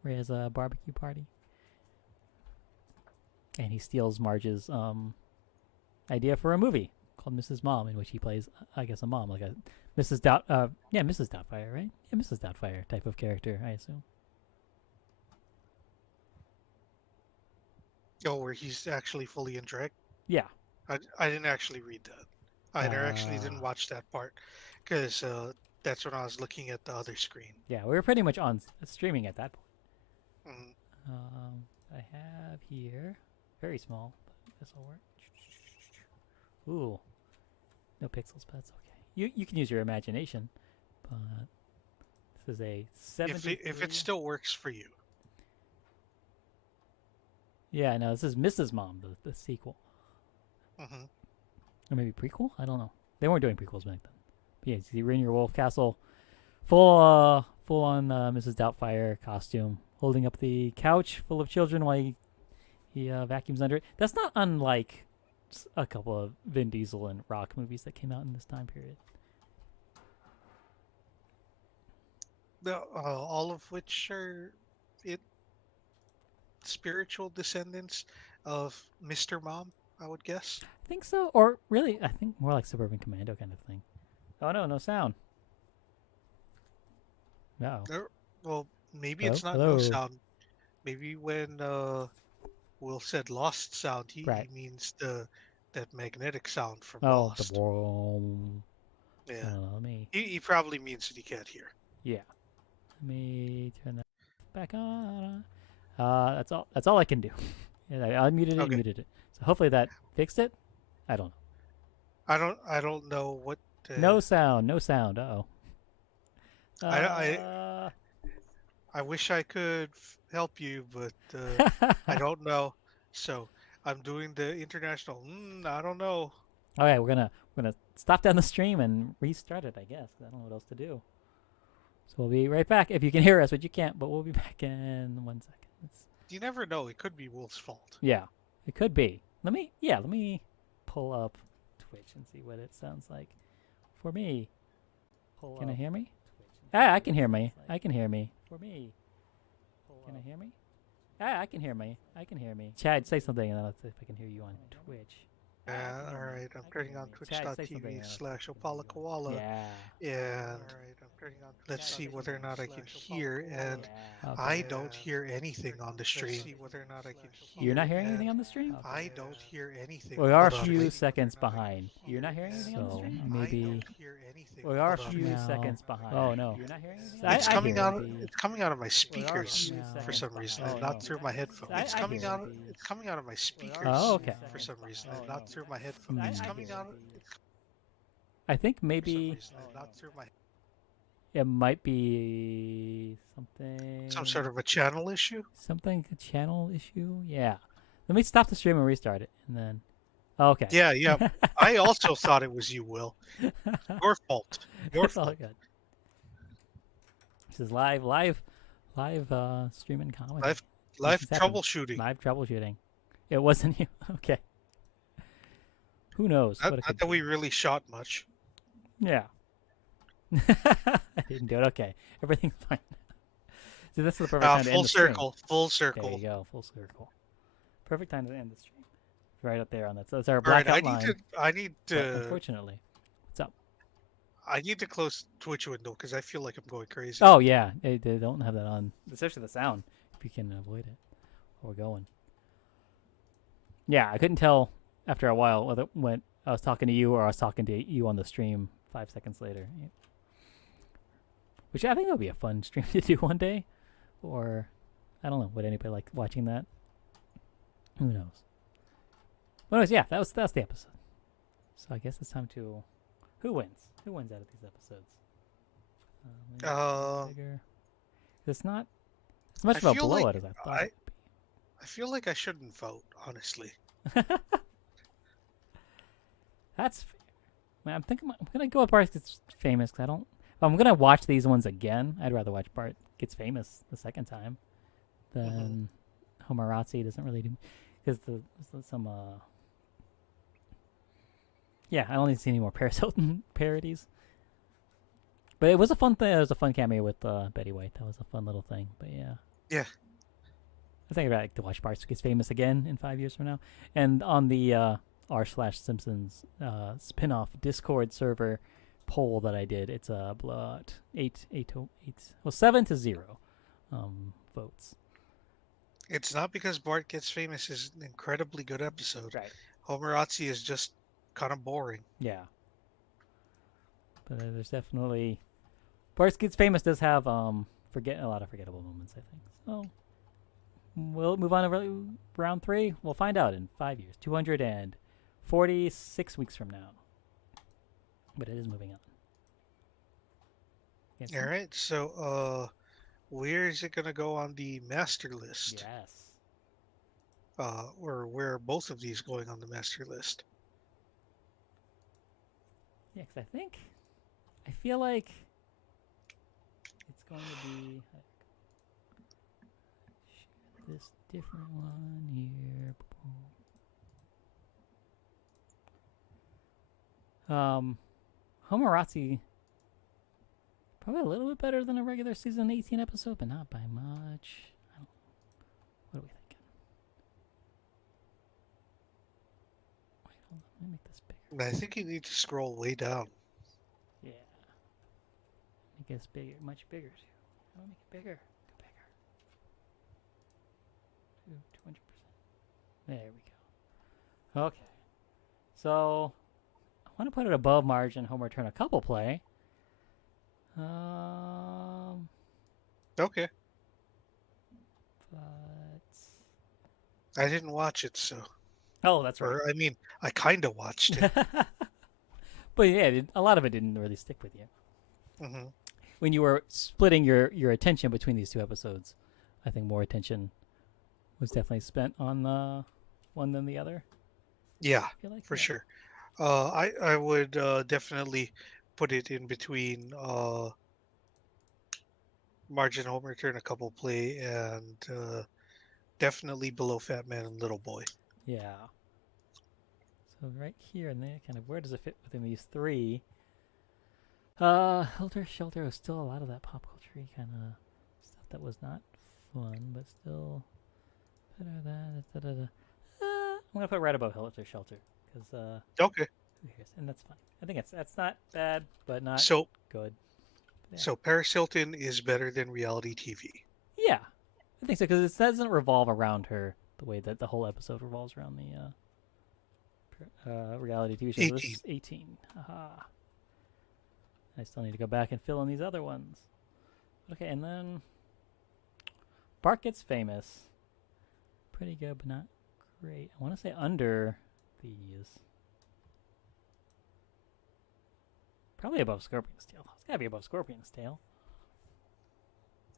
where he has a barbecue party. And he steals Marge's, idea for a movie called Mrs. Mom, in which he plays, I guess, a mom, like a Mrs. Mrs. Doubtfire, right? Yeah, Mrs. Doubtfire type of character, I assume. Oh, where he's actually fully in drag? Yeah. I didn't actually read that. I actually didn't watch that part because that's when I was looking at the other screen. Yeah, we were pretty much on streaming at that point. Mm. I have here, very small, but this will work. Ooh, no pixels, but that's okay. You can use your imagination, but this is a 70. If it still works for you. Yeah, no, this is Mrs. Mom, the sequel. Mm-hmm. Or maybe prequel? I don't know. They weren't doing prequels back then. But yeah, you see Rainier Wolf Castle, full on Mrs. Doubtfire costume, holding up the couch full of children while he vacuums under it. That's not unlike a couple of Vin Diesel and Rock movies that came out in this time period. All of which are spiritual descendants of Mr. Mom, I would guess. I think so, or really, I think more like Suburban Commando kind of thing. Oh no sound. No. Well, maybe it's not Hello? no sound. Maybe when Will said lost sound, he means that magnetic sound from Lost. The boom. Yeah. Let me. He probably means that he can't hear. Yeah. Let me turn that back on. That's all I can do. Yeah, I muted it. Okay. Muted it. So hopefully that fixed it. I don't know. I don't know what. No sound. Uh-oh. I wish I could help you, but I don't know. So I'm doing the international. I don't know. All right, we're gonna stop down the stream and restart it. I guess I don't know what else to do. So we'll be right back. If you can hear us, but you can't. But we'll be back in 1 second. You never know. It could be Wolf's fault. Yeah, it could be. Let me pull up Twitch and see what it sounds like for me. Can I hear me? I can hear me. I can hear me. For me. Can I hear me? I can hear me. I can hear me. Chad, say something and then let's see if I can hear you on Twitch. All right, I'm turning on twitch.tv/OpalaKoala. Yeah. And let's see whether or not I can hear. And I don't hear anything on the stream. You're not hearing anything on the stream? I don't hear anything. We are a few seconds behind. You're not hearing anything on the stream? Maybe. We are a few seconds behind. Oh no. You're not hearing anything? It's coming out. It's coming out of my speakers for some reason, and not through my headphones. It's coming out. It's coming out of my speakers. Oh, okay. For some reason, and not through my headphones. It's coming out. I think maybe not through my. it might be something. Some sort of a channel issue. Something a channel issue. Yeah. Let me stop the stream and restart it, and then. Oh, okay. Yeah. I also thought it was you, Will. Your fault. Your fault. All good. This is live streaming comedy. Live troubleshooting. Live troubleshooting. It wasn't you. Okay. Who knows? Not that we really shot much. Yeah. I didn't do it. Okay. Everything's fine. See, this is the perfect time to end Full the stream. circle. Full There you circle. go, full circle. Perfect time to end the stream. Right up there on that. So that's our All right, blackout line. I need But to unfortunately, what's up? I need to close Twitch window because I feel like I'm going crazy. Oh yeah, they don't have that on, especially the sound. If you can avoid it, while we're going. Yeah, I couldn't tell after a while whether when I was talking to you or I was talking to you on the stream 5 seconds later. Which I think would be a fun stream to do one day. Or, I don't know, would anybody like watching that? Who knows? But anyways, yeah, that's the episode. So I guess it's time to... Who wins? Who wins out of these episodes? Bigger. It's not as much of a blowout as I thought it would be. I feel like I shouldn't vote, honestly. That's fair. I mean, I'm gonna go with Bart Gets Famous because I don't. If I'm gonna watch these ones again, I'd rather watch Bart Gets Famous the second time than Homerazzi. Doesn't really do because there's some. Yeah, I don't need to see any more Paris Hilton parodies. But it was a fun thing. It was a fun cameo with Betty White. That was a fun little thing. But yeah. Yeah. I think I'd like to watch Bart Gets Famous again in 5 years from now. And on the r/Simpsons spin-off Discord server poll that I did, it's blood 7-0 votes. It's not because Bart Gets Famous is an incredibly good episode. Right. Homerazzi is just kind of boring. Yeah. But there's definitely Bart Gets Famous does have a lot of forgettable moments, I think. So we'll move on to round 3. We'll find out in 5 years. 246 weeks from now. But it is moving on. All right. So, where is it going to go on the master list? Yes. Or where are both of these going on the master list? Yeah, because I feel like it's going to be this different one here. Homerazzi probably a little bit better than a regular season 18 episode, but not by much. What are we thinking? Wait, hold on. Let me make this bigger. I think you need to scroll way down. Yeah. Make this bigger, much bigger too. I want to make it bigger. Go bigger. 200%. There we go. Okay. So I want to put it above Marge and Home Return a couple play. Okay. But I didn't watch it, so. oh, that's right. Or, I mean, I kind of watched it. But yeah, a lot of it didn't really stick with you. Mm-hmm. When you were splitting your attention between these two episodes, I think more attention was definitely spent on the one than the other. Yeah, I feel like, for sure. I would definitely put it in between Marge and Home Return a couple play and definitely below Fat Man and Little Boy. Yeah. So right here and there, kind of where does it fit within these three? Helter Shelter was still a lot of that pop culture kind of stuff that was not fun, but still. I'm gonna put right above Helter Shelter because Okay. who cares? And that's fine. I think that's not bad, but not So good. Yeah. so Paris Hilton is better than reality TV. Yeah, I think so because it doesn't revolve around her the way that the whole episode revolves around the reality TV show. 18. This is 18. Aha. I still need to go back and fill in these other ones. Okay, and then Bart Gets Famous. Pretty good, but not great. I want to say under these. Probably above Scorpion's Tail. It's gotta be above Scorpion's Tail.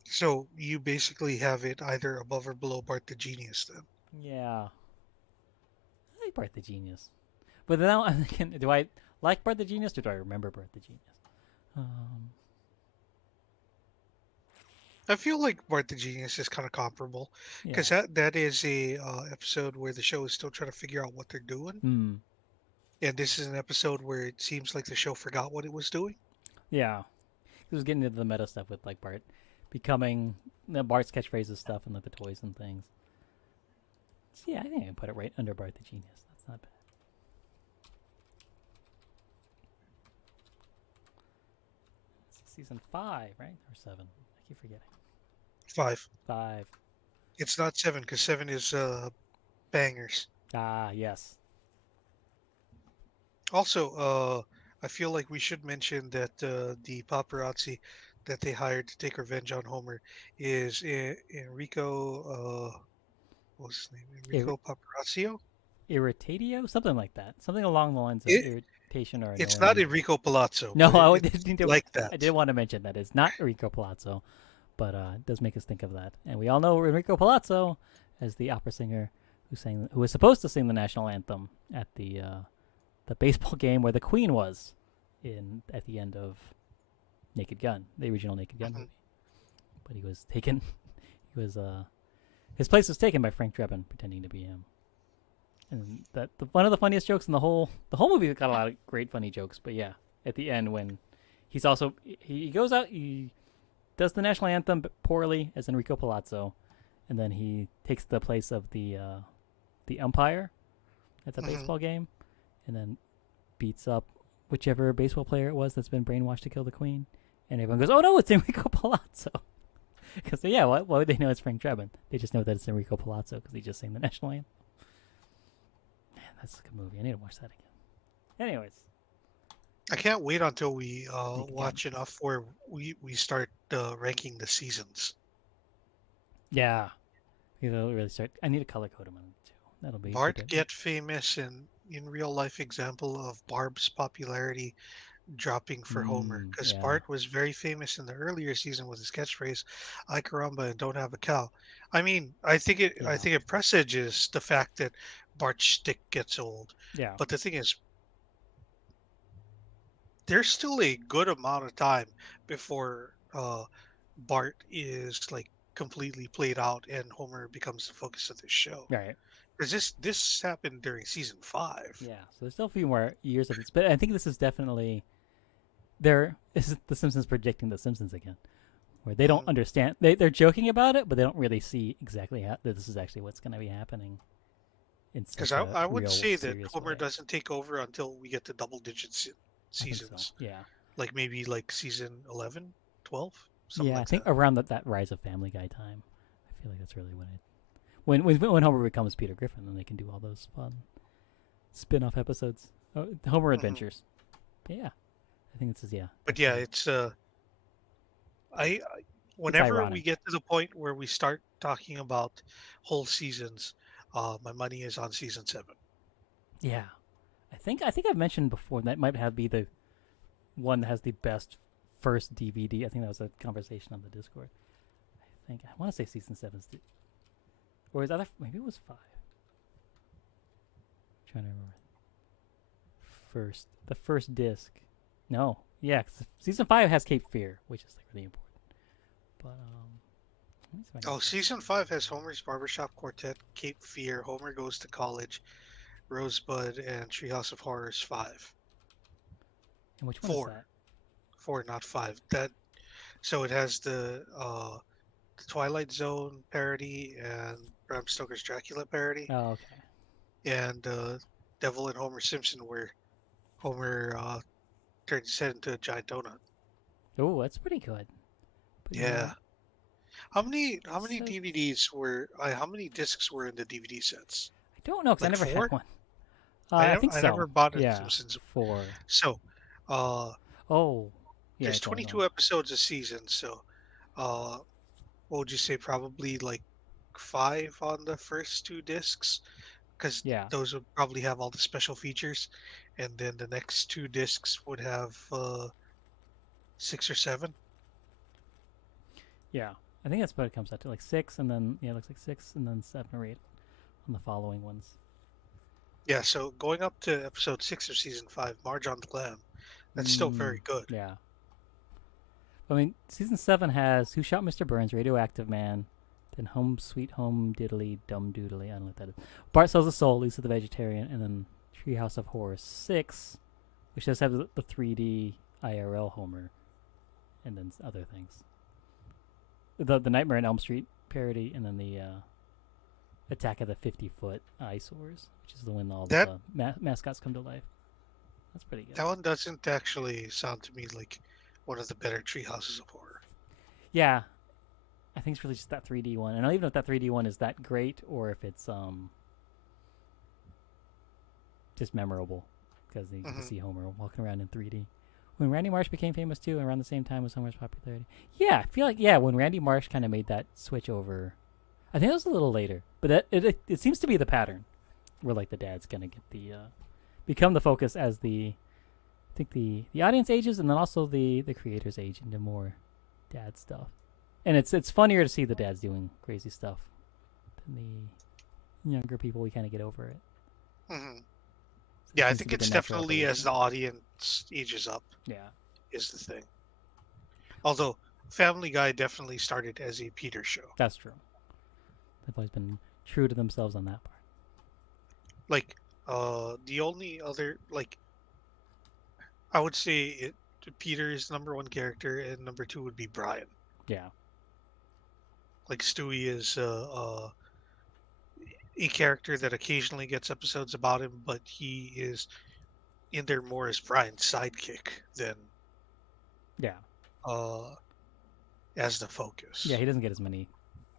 So you basically have it either above or below Bart the Genius then. Yeah. I like Bart the Genius. But now I'm thinking, do I like Bart the Genius or do I remember Bart the Genius? I feel like Bart the Genius is kind of comparable because Yeah. that is a episode where the show is still trying to figure out what they're doing, and this is an episode where it seems like the show forgot what it was doing. Yeah. It was getting into the meta stuff with like Bart becoming the Bart's catchphrases stuff and like the toys and things. So, yeah, I think I can put it right under Bart the Genius. That's not bad. It's season 5, right? Or 7? I keep forgetting. 5. 5. It's not 7 because 7 is bangers. Ah, yes. Also, I feel like we should mention that the paparazzi that they hired to take revenge on Homer is Enrico. What was his name? Ir- Enrico Paparazzo. Irritatio? Something like that. Something along the lines of It, irritation or it's not annoying. Enrico Palazzo, No, but I it's like that. did want to mention that. It's not Enrico Palazzo, but it does make us think of that. And we all know Enrico Palazzo as the opera singer who was supposed to sing the national anthem at the baseball game where the Queen was at the end of Naked Gun, the original Naked Gun Mhm. movie. But he was taken. He was his place was taken by Frank Drebin pretending to be him. And one of the funniest jokes in the whole movie got a lot of great funny jokes. But yeah, at the end when he goes out, he does the national anthem but poorly as Enrico Palazzo, and then he takes the place of the umpire at the Mhm. baseball game, and then beats up whichever baseball player it was that's been brainwashed to kill the Queen, and everyone goes, "Oh no, it's Enrico Palazzo." Because yeah, why would they know it's Frank Drebin? They just know that it's Enrico Palazzo because he just sang the national anthem. Man, that's a good movie. I need to watch that again. Anyways, I can't wait until we Naked Gun. watch enough where we start ranking the seasons. Yeah, it'll really start. I need to color code them on it too. That'll be Bart good. Get Famous and in real life example of Barb's popularity dropping for Homer because Yeah, Bart was very famous in the earlier season with his catchphrase "I caramba and don't have a cow." I mean, I yeah, think it presages the fact that Bart's shtick gets old. yeah. But the thing is, there's still a good amount of time before Bart is like completely played out and Homer becomes the focus of the show. Right. Because this happened during season 5. Yeah. So there's still a few more years of this, but I think this is definitely this is The Simpsons predicting The Simpsons again, where they don't Mhm. understand. They're joking about it, but they don't really see exactly how that this is actually what's going to be happening in Because such a I would real say that serious Homer way. doesn't take over until we get to double digit I think so. seasons. Yeah. Like maybe like season 11, 12, something Yeah, I like think that. around that Rise of Family Guy time. I feel like that's really when Homer becomes Peter Griffin, then they can do all those fun spin-off episodes, Homer Hmm. Adventures. But yeah, I think this is But yeah, definitely. It's whenever we ironic. get to the point where we start talking about whole seasons, my money is on season 7. Yeah, I think I've mentioned before that might have be the one that has the best first DVD. I think that was a conversation on the Discord. I want to say season 7's, or is that maybe it was 5. I'm trying to remember. The first disc. No, yeah, 'cause season 5 has Cape Fear, which is like really important. But let me see if I can Oh, season 5 has Homer's Barbershop Quartet, Cape Fear, Homer Goes to College, Rosebud, and Treehouse of Horrors 5. and which one is 4. that? 4, not 5. That so it has the Twilight Zone parody and Bram Stoker's Dracula parody, Oh, okay. and Devil and Homer Simpson, where Homer turns his head into a giant donut. Oh, that's pretty good. But Yeah. How many so DVDs were how many discs were in the DVD sets? I don't know because I Like never had 4? one. I think I never so. bought a Yeah, Simpsons. 4. So, uh, Oh, yeah. there's Go on, go 22 on. episodes a season. So, uh, what would you say? Probably like 5 on the first 2 discs, because Yeah, those would probably have all the special features, and then the next 2 discs would have 6 or 7. yeah. I think that's what it comes out to, like 6, and then it looks like 6, and then 7 or 8 on the following ones. Yeah, so going up to episode 6 of season 5, Marge on the Lam, that's still very good. Yeah. I mean, season 7 has Who Shot Mr. Burns, Radioactive Man, then Home Sweet Home Diddly Dum Doodly. I don't know what that is. Bart Sells a Soul, Lisa the Vegetarian, and then Treehouse of Horror 6, which does have the 3D IRL Homer, and then other things. the Nightmare on Elm Street parody, and then the Attack of the 50-Foot Eyesores, which is the when all That the mascots come to life. That's pretty good. that one doesn't actually sound to me like one of the better treehouses of horror. Yeah, I think it's really just that 3D one, and I don't even know if that 3D one is that great or if it's just memorable because you can see Homer walking around in 3D. When Randy Marsh became famous too, and around the same time as Homer's popularity. Yeah, I feel like when Randy Marsh kind of made that switch over, I think it was a little later, but it seems to be the pattern, where like the dad's gonna get the become the focus as I think the audience ages, and then also the creators age into more dad stuff, and it's funnier to see the dads doing crazy stuff than the younger people. We kind of get over it. Mm-hmm. Yeah, I think it's definitely as the audience ages up. Yeah, is the thing. Although Family Guy definitely started as a Peter show. That's true. They've always been true to themselves on that part. Like, the only other, like, I would say Peter is number one character, and number two would be Brian. Yeah. Like, Stewie is a character that occasionally gets episodes about him, but he is in there more as Brian's sidekick than as the focus. Yeah, he doesn't get as many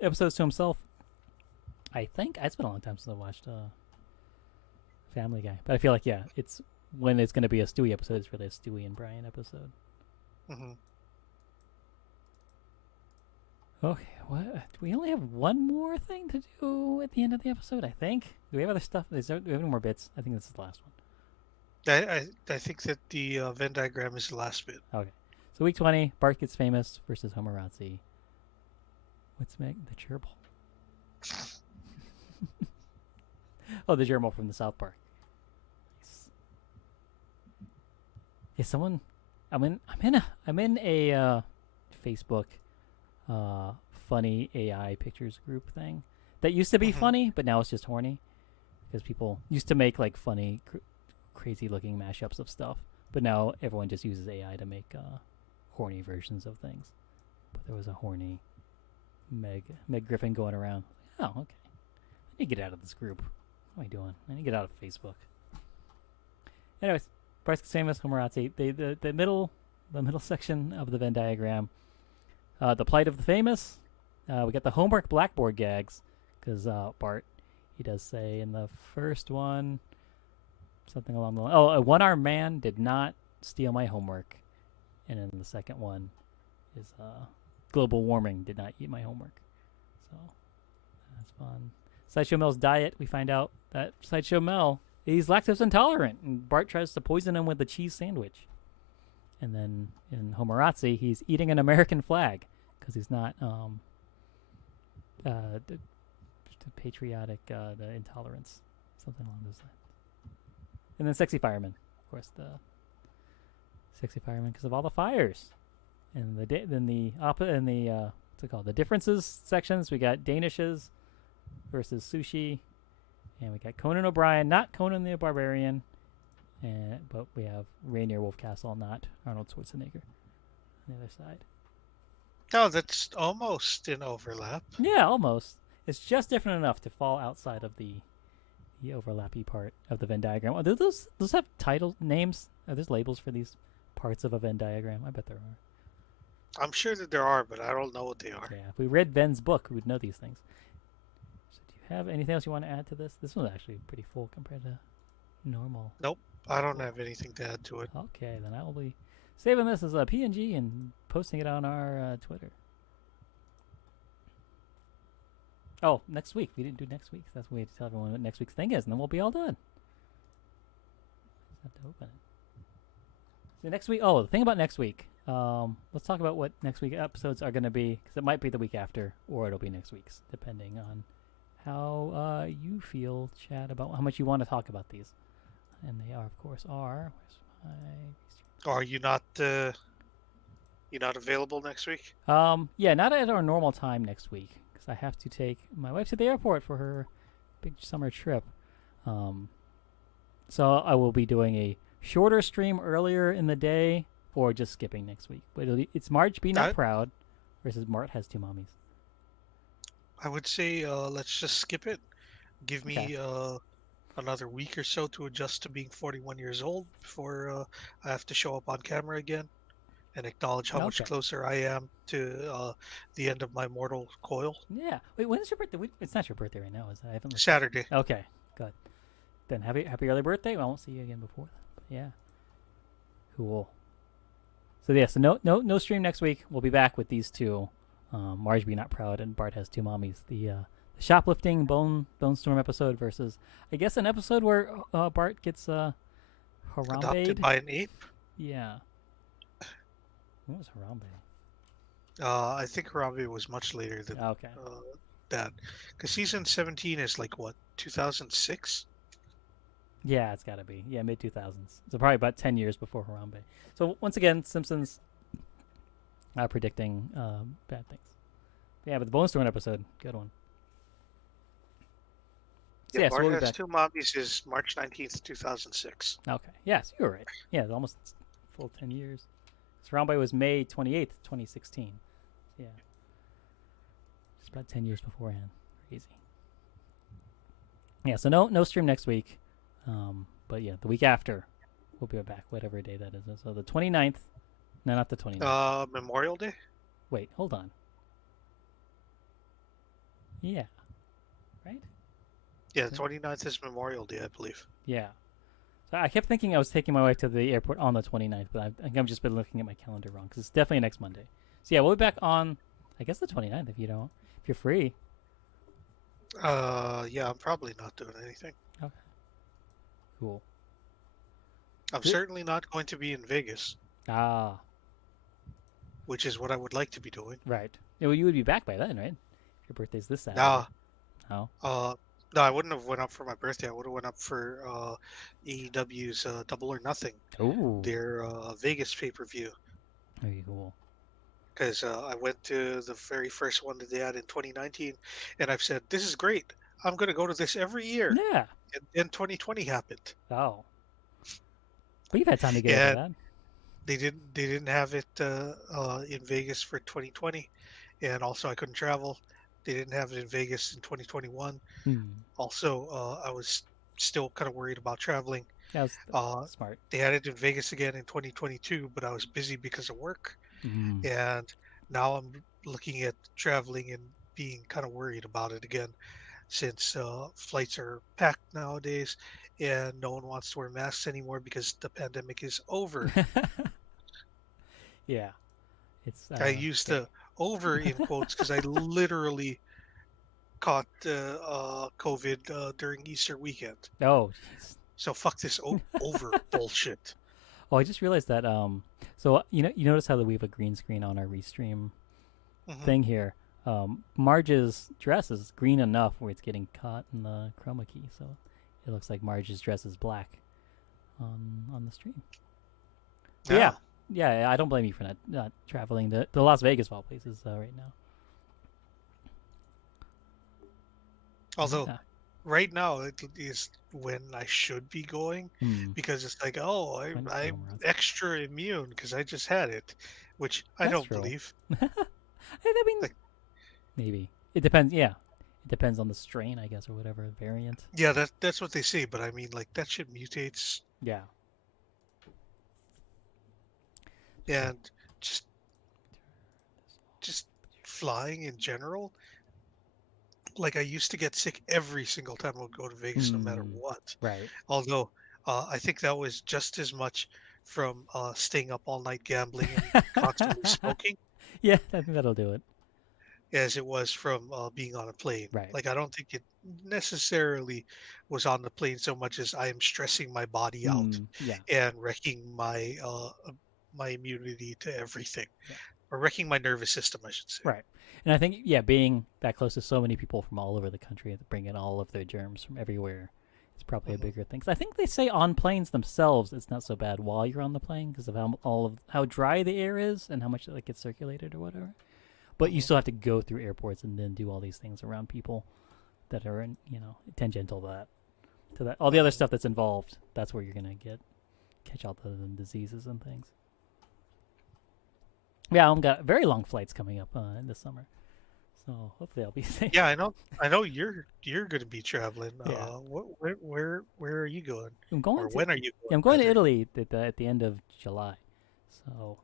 episodes to himself. I think it's been a long time since I watched Family Guy, but I feel like it's when it's going to be a Stewie episode. It's really a Stewie and Brian episode. Mm-hmm. Okay, what? We only have one more thing to do at the end of the episode, I think. Do we have other stuff? Do we have any more bits? I think this is the last one. I think that the Venn diagram is the last bit. Okay. So week 20, Bart Gets Famous versus Homerazzi. What's the gerbil? Oh, the gerbil from the South Park. Nice. Yeah, someone. I'm in a Facebook funny AI pictures group thing that used to be funny, but now it's just horny because people used to make like funny, crazy looking mashups of stuff, but now everyone just uses AI to make horny versions of things. But there was a horny Meg Griffin going around. Oh, okay. I need to get out of this group. What am I doing? I need to get out of Facebook. Anyways, Bart Gets Famous, Homerazzi. The middle section of the Venn diagram. The plight of the famous. We got the homework blackboard gags, because Bart, he does say in the first one something along the line. Oh, a one-armed man did not steal my homework, and then the second one is global warming did not eat my homework. So that's fun. Sideshow Mel's diet. We find out that Sideshow Mel, he's lactose intolerant, and Bart tries to poison him with a cheese sandwich. And then in Homerazzi, he's eating an American flag because he's not the patriotic, the intolerance, something along those lines. And then Sexy Fireman, of course, the Sexy Fireman because of all the fires. And what's it called? The differences sections. We got Danishes versus sushi, and we got Conan O'Brien, not Conan the Barbarian. But we have Rainier Wolfcastle, not Arnold Schwarzenegger, on the other side. Oh, that's almost an overlap. Yeah, almost. It's just different enough to fall outside of the overlappy part of the Venn diagram. Oh, do those have title names? Are there labels for these parts of a Venn diagram? I bet there are. I'm sure that there are, but I don't know what they are. Yeah, if we read Ven's book, we would know these things. So do you have anything else you want to add to this? This one's actually pretty full compared to normal. Nope. I don't have anything to add to it. Okay, then I will be saving this as a PNG and posting it on our Twitter. Oh, next week. We didn't do next week. That's we have to tell everyone what next week's thing is, and then we'll be all done. Just have to open it. So next week. Oh, the thing about next week. Let's talk about what next week episodes are going to be, because it might be the week after, or it'll be next week's, depending on how you feel, Chad, about how much you want to talk about these. And they are, of course, are. Are you not available next week? Yeah, not at our normal time next week, because I have to take my wife to the airport for her big summer trip. So I will be doing a shorter stream earlier in the day, or just skipping next week. But it's March Be Not Proud, versus Bart Has Two Mommies? I would say let's just skip it. Give Okay. me another week or so to adjust to being 41 years old before I have to show up on camera again and acknowledge how much Okay. closer I am to the end of my mortal coil. Yeah. Wait, when is your birthday? It's not your birthday right now, is it? I haven't looked. Saturday. Okay. Good. Then happy early birthday. I won't see you again before that. But yeah. Cool. So yeah. So no stream next week. We'll be back with these two. Marge Be Not Proud and Bart Has Two Mommies. The shoplifting bone storm episode versus I guess an episode where Bart gets Adopted Harambe'd. by an ape. Yeah. What was Harambe? I think Harambe was much later than Okay. that. Because season 17 is like what, 2006? Yeah, it's got to be. Yeah, mid 2000s. So probably about 10 years before Harambe. So once again, Simpsons predicting bad things. Yeah, but the Bone Storm episode, good one. So, Yeah, yeah, so Bart we'll be Has back. Two Mommies is March 19th, 2006. Okay. Yes, you were right. Yeah, it's almost full 10 years. So Harambe was May 28th, 2016. Yeah. Just about 10 years beforehand. Crazy. Yeah, so no stream next week. But yeah, the week after, we'll be back, whatever day that is. So the 29th. No, not the 29th. Memorial Day? Wait, hold on. Yeah. Right? Yeah, the 29th is Memorial Day, I believe. Yeah. So I kept thinking I was taking my wife to the airport on the 29th, but I think I've just been looking at my calendar wrong because it's definitely next Monday. So yeah, we'll be back on, I guess, the 29th if you're free. Yeah, I'm probably not doing anything. Okay. Cool. I'm certainly not going to be in Vegas, Ah, which is what I would like to be doing. right. Yeah, well, you would be back by then, right? If your birthday's this Saturday. Nah, Oh. no, I wouldn't have went up for my birthday. I would have went up for AEW's Double or Nothing, Oh. their Vegas pay-per-view. Very cool. Because I went to the very first one that they had in 2019, and I've said, this is great. I'm going to go to this every year. Yeah. And then 2020 happened. Oh. But you've had time to get Yeah. into that. They didn't have it in Vegas for 2020, and also I couldn't travel. They didn't have it in Vegas in 2021. Also, I was still kind of worried about traveling. That was smart. They had it in Vegas again in 2022, but I was busy because of work. Mm. And now I'm looking at traveling and being kind of worried about it again, since flights are packed nowadays and no one wants to wear masks anymore because the pandemic is over. Yeah. It's. I used the over in quotes because I literally caught COVID during Easter weekend. Oh, jeez. So fuck this over bullshit. Oh, I just realized that. So you notice how we have a green screen on our restream thing here. Marge's dress is green enough where it's getting caught in the chroma key, so it looks like Marge's dress is black on the stream. Yeah. I don't blame you for not traveling to Las Vegas of all places right now. Although right now it is when I should be going because it's like, oh, I'm extra immune because I just had it, which I don't believe. I mean, maybe it depends. Yeah, it depends on the strain, I guess, or whatever variant. Yeah, that's what they say. But I mean, like that shit mutates. Yeah. And just flying in general. Like I used to get sick every single time I would go to Vegas, no matter what. Right. Although I think that was just as much from staying up all night gambling and constantly smoking. Yeah, I think that'll do it. As it was from being on a plane. Right. Like I don't think it necessarily was on the plane so much as I am stressing my body out and wrecking my my immunity to everything, or wrecking my nervous system, I should say. Right. And I think, being that close to so many people from all over the country that bring in all of their germs from everywhere is probably a bigger thing. 'Cause I think they say on planes themselves it's not so bad while you're on the plane because of how dry the air is and how much it gets circulated or whatever. But you still have to go through airports and then do all these things around people that are, tangential to that. All the other stuff that's involved, that's where you're gonna catch all the diseases and things. Yeah, I've got very long flights coming up in the summer, so hopefully I'll be safe. Yeah, I know. I know you're going to be traveling. Yeah, Where are you going, I'm going or to when are you yeah, going I'm going to rather? Italy at the end of July, so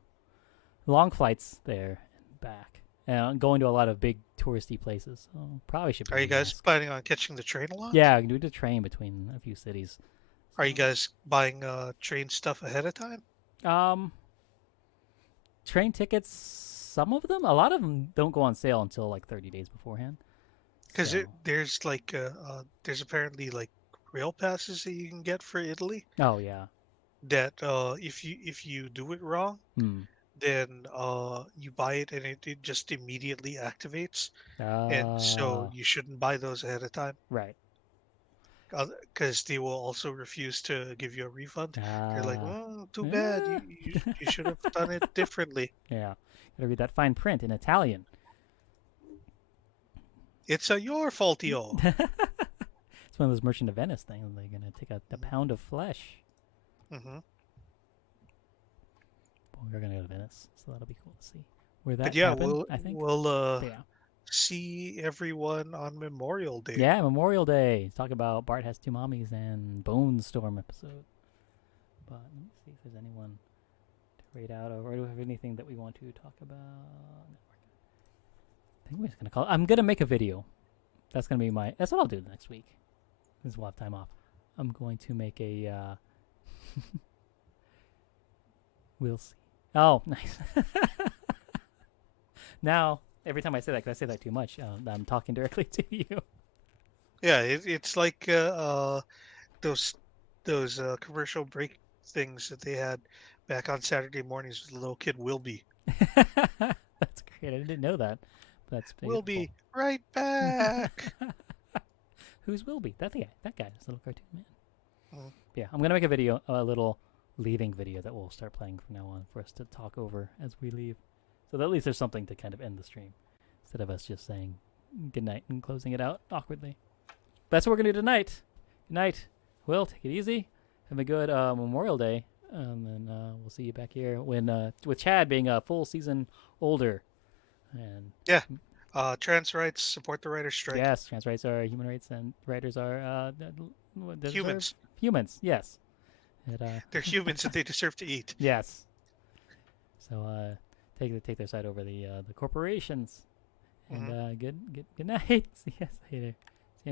long flights there and back. And I'm going to a lot of big touristy places, so probably should Are bring you a guys mask. planning on catching the train a lot? Yeah, I can do the train between a few cities. Are you guys buying train stuff ahead of time? So, train tickets, some of them, a lot of them don't go on sale until like 30 days beforehand. Because So, there's like there's apparently like rail passes that you can get for Italy oh yeah, that if you do it wrong, hmm, then you buy it and it just immediately activates, and so uh, you shouldn't buy those ahead of time right, because they will also refuse to give you a refund. They're like, ah, "Oh, too bad. yeah, You should have done it differently. yeah. Gotta read that fine print in Italian. It's your faultio." It's one of those Merchant of Venice things. They're gonna take a pound of flesh. Hmm. But we're gonna go to Venice, so that'll be cool to see where But that yeah, happened. I think. we'll But yeah, see everyone on Memorial Day. yeah. Memorial Day. Talk about Bart Has Two Mommies and Bone Storm episode. But let me see if there's anyone to rate out, or do we have anything that we want to talk about? I think we're just gonna call. I'm gonna make a video. That's gonna be my. That's what I'll do next week. Since we'll have time off. I'm going to make a. We'll see. Oh, nice. Now, every time I say that, because I say that too much, I'm talking directly to you. Yeah, it's like those commercial break things that they had back on Saturday mornings with the little kid Wilby. That's great. I didn't know that. But that's We'll beautiful. be right back. Who's Wilby? That's the guy. That guy. This little cartoon man. Mm. Yeah, I'm gonna make a video, a little leaving video that we'll start playing from now on for us to talk over as we leave. So that at least there's something to kind of end the stream instead of us just saying good night and closing it out awkwardly. But that's what we're gonna do tonight. Good night. Will, take it easy. Have a good Memorial Day, and we'll see you back here when with Chad being a full season older. And Yeah, trans rights support the writers' strike. yes, trans rights are human rights, and writers are deserve Humans, humans. Yes. It, they're humans and they deserve to eat. yes. So take their side over the corporations. And Hmm. good night. See you later.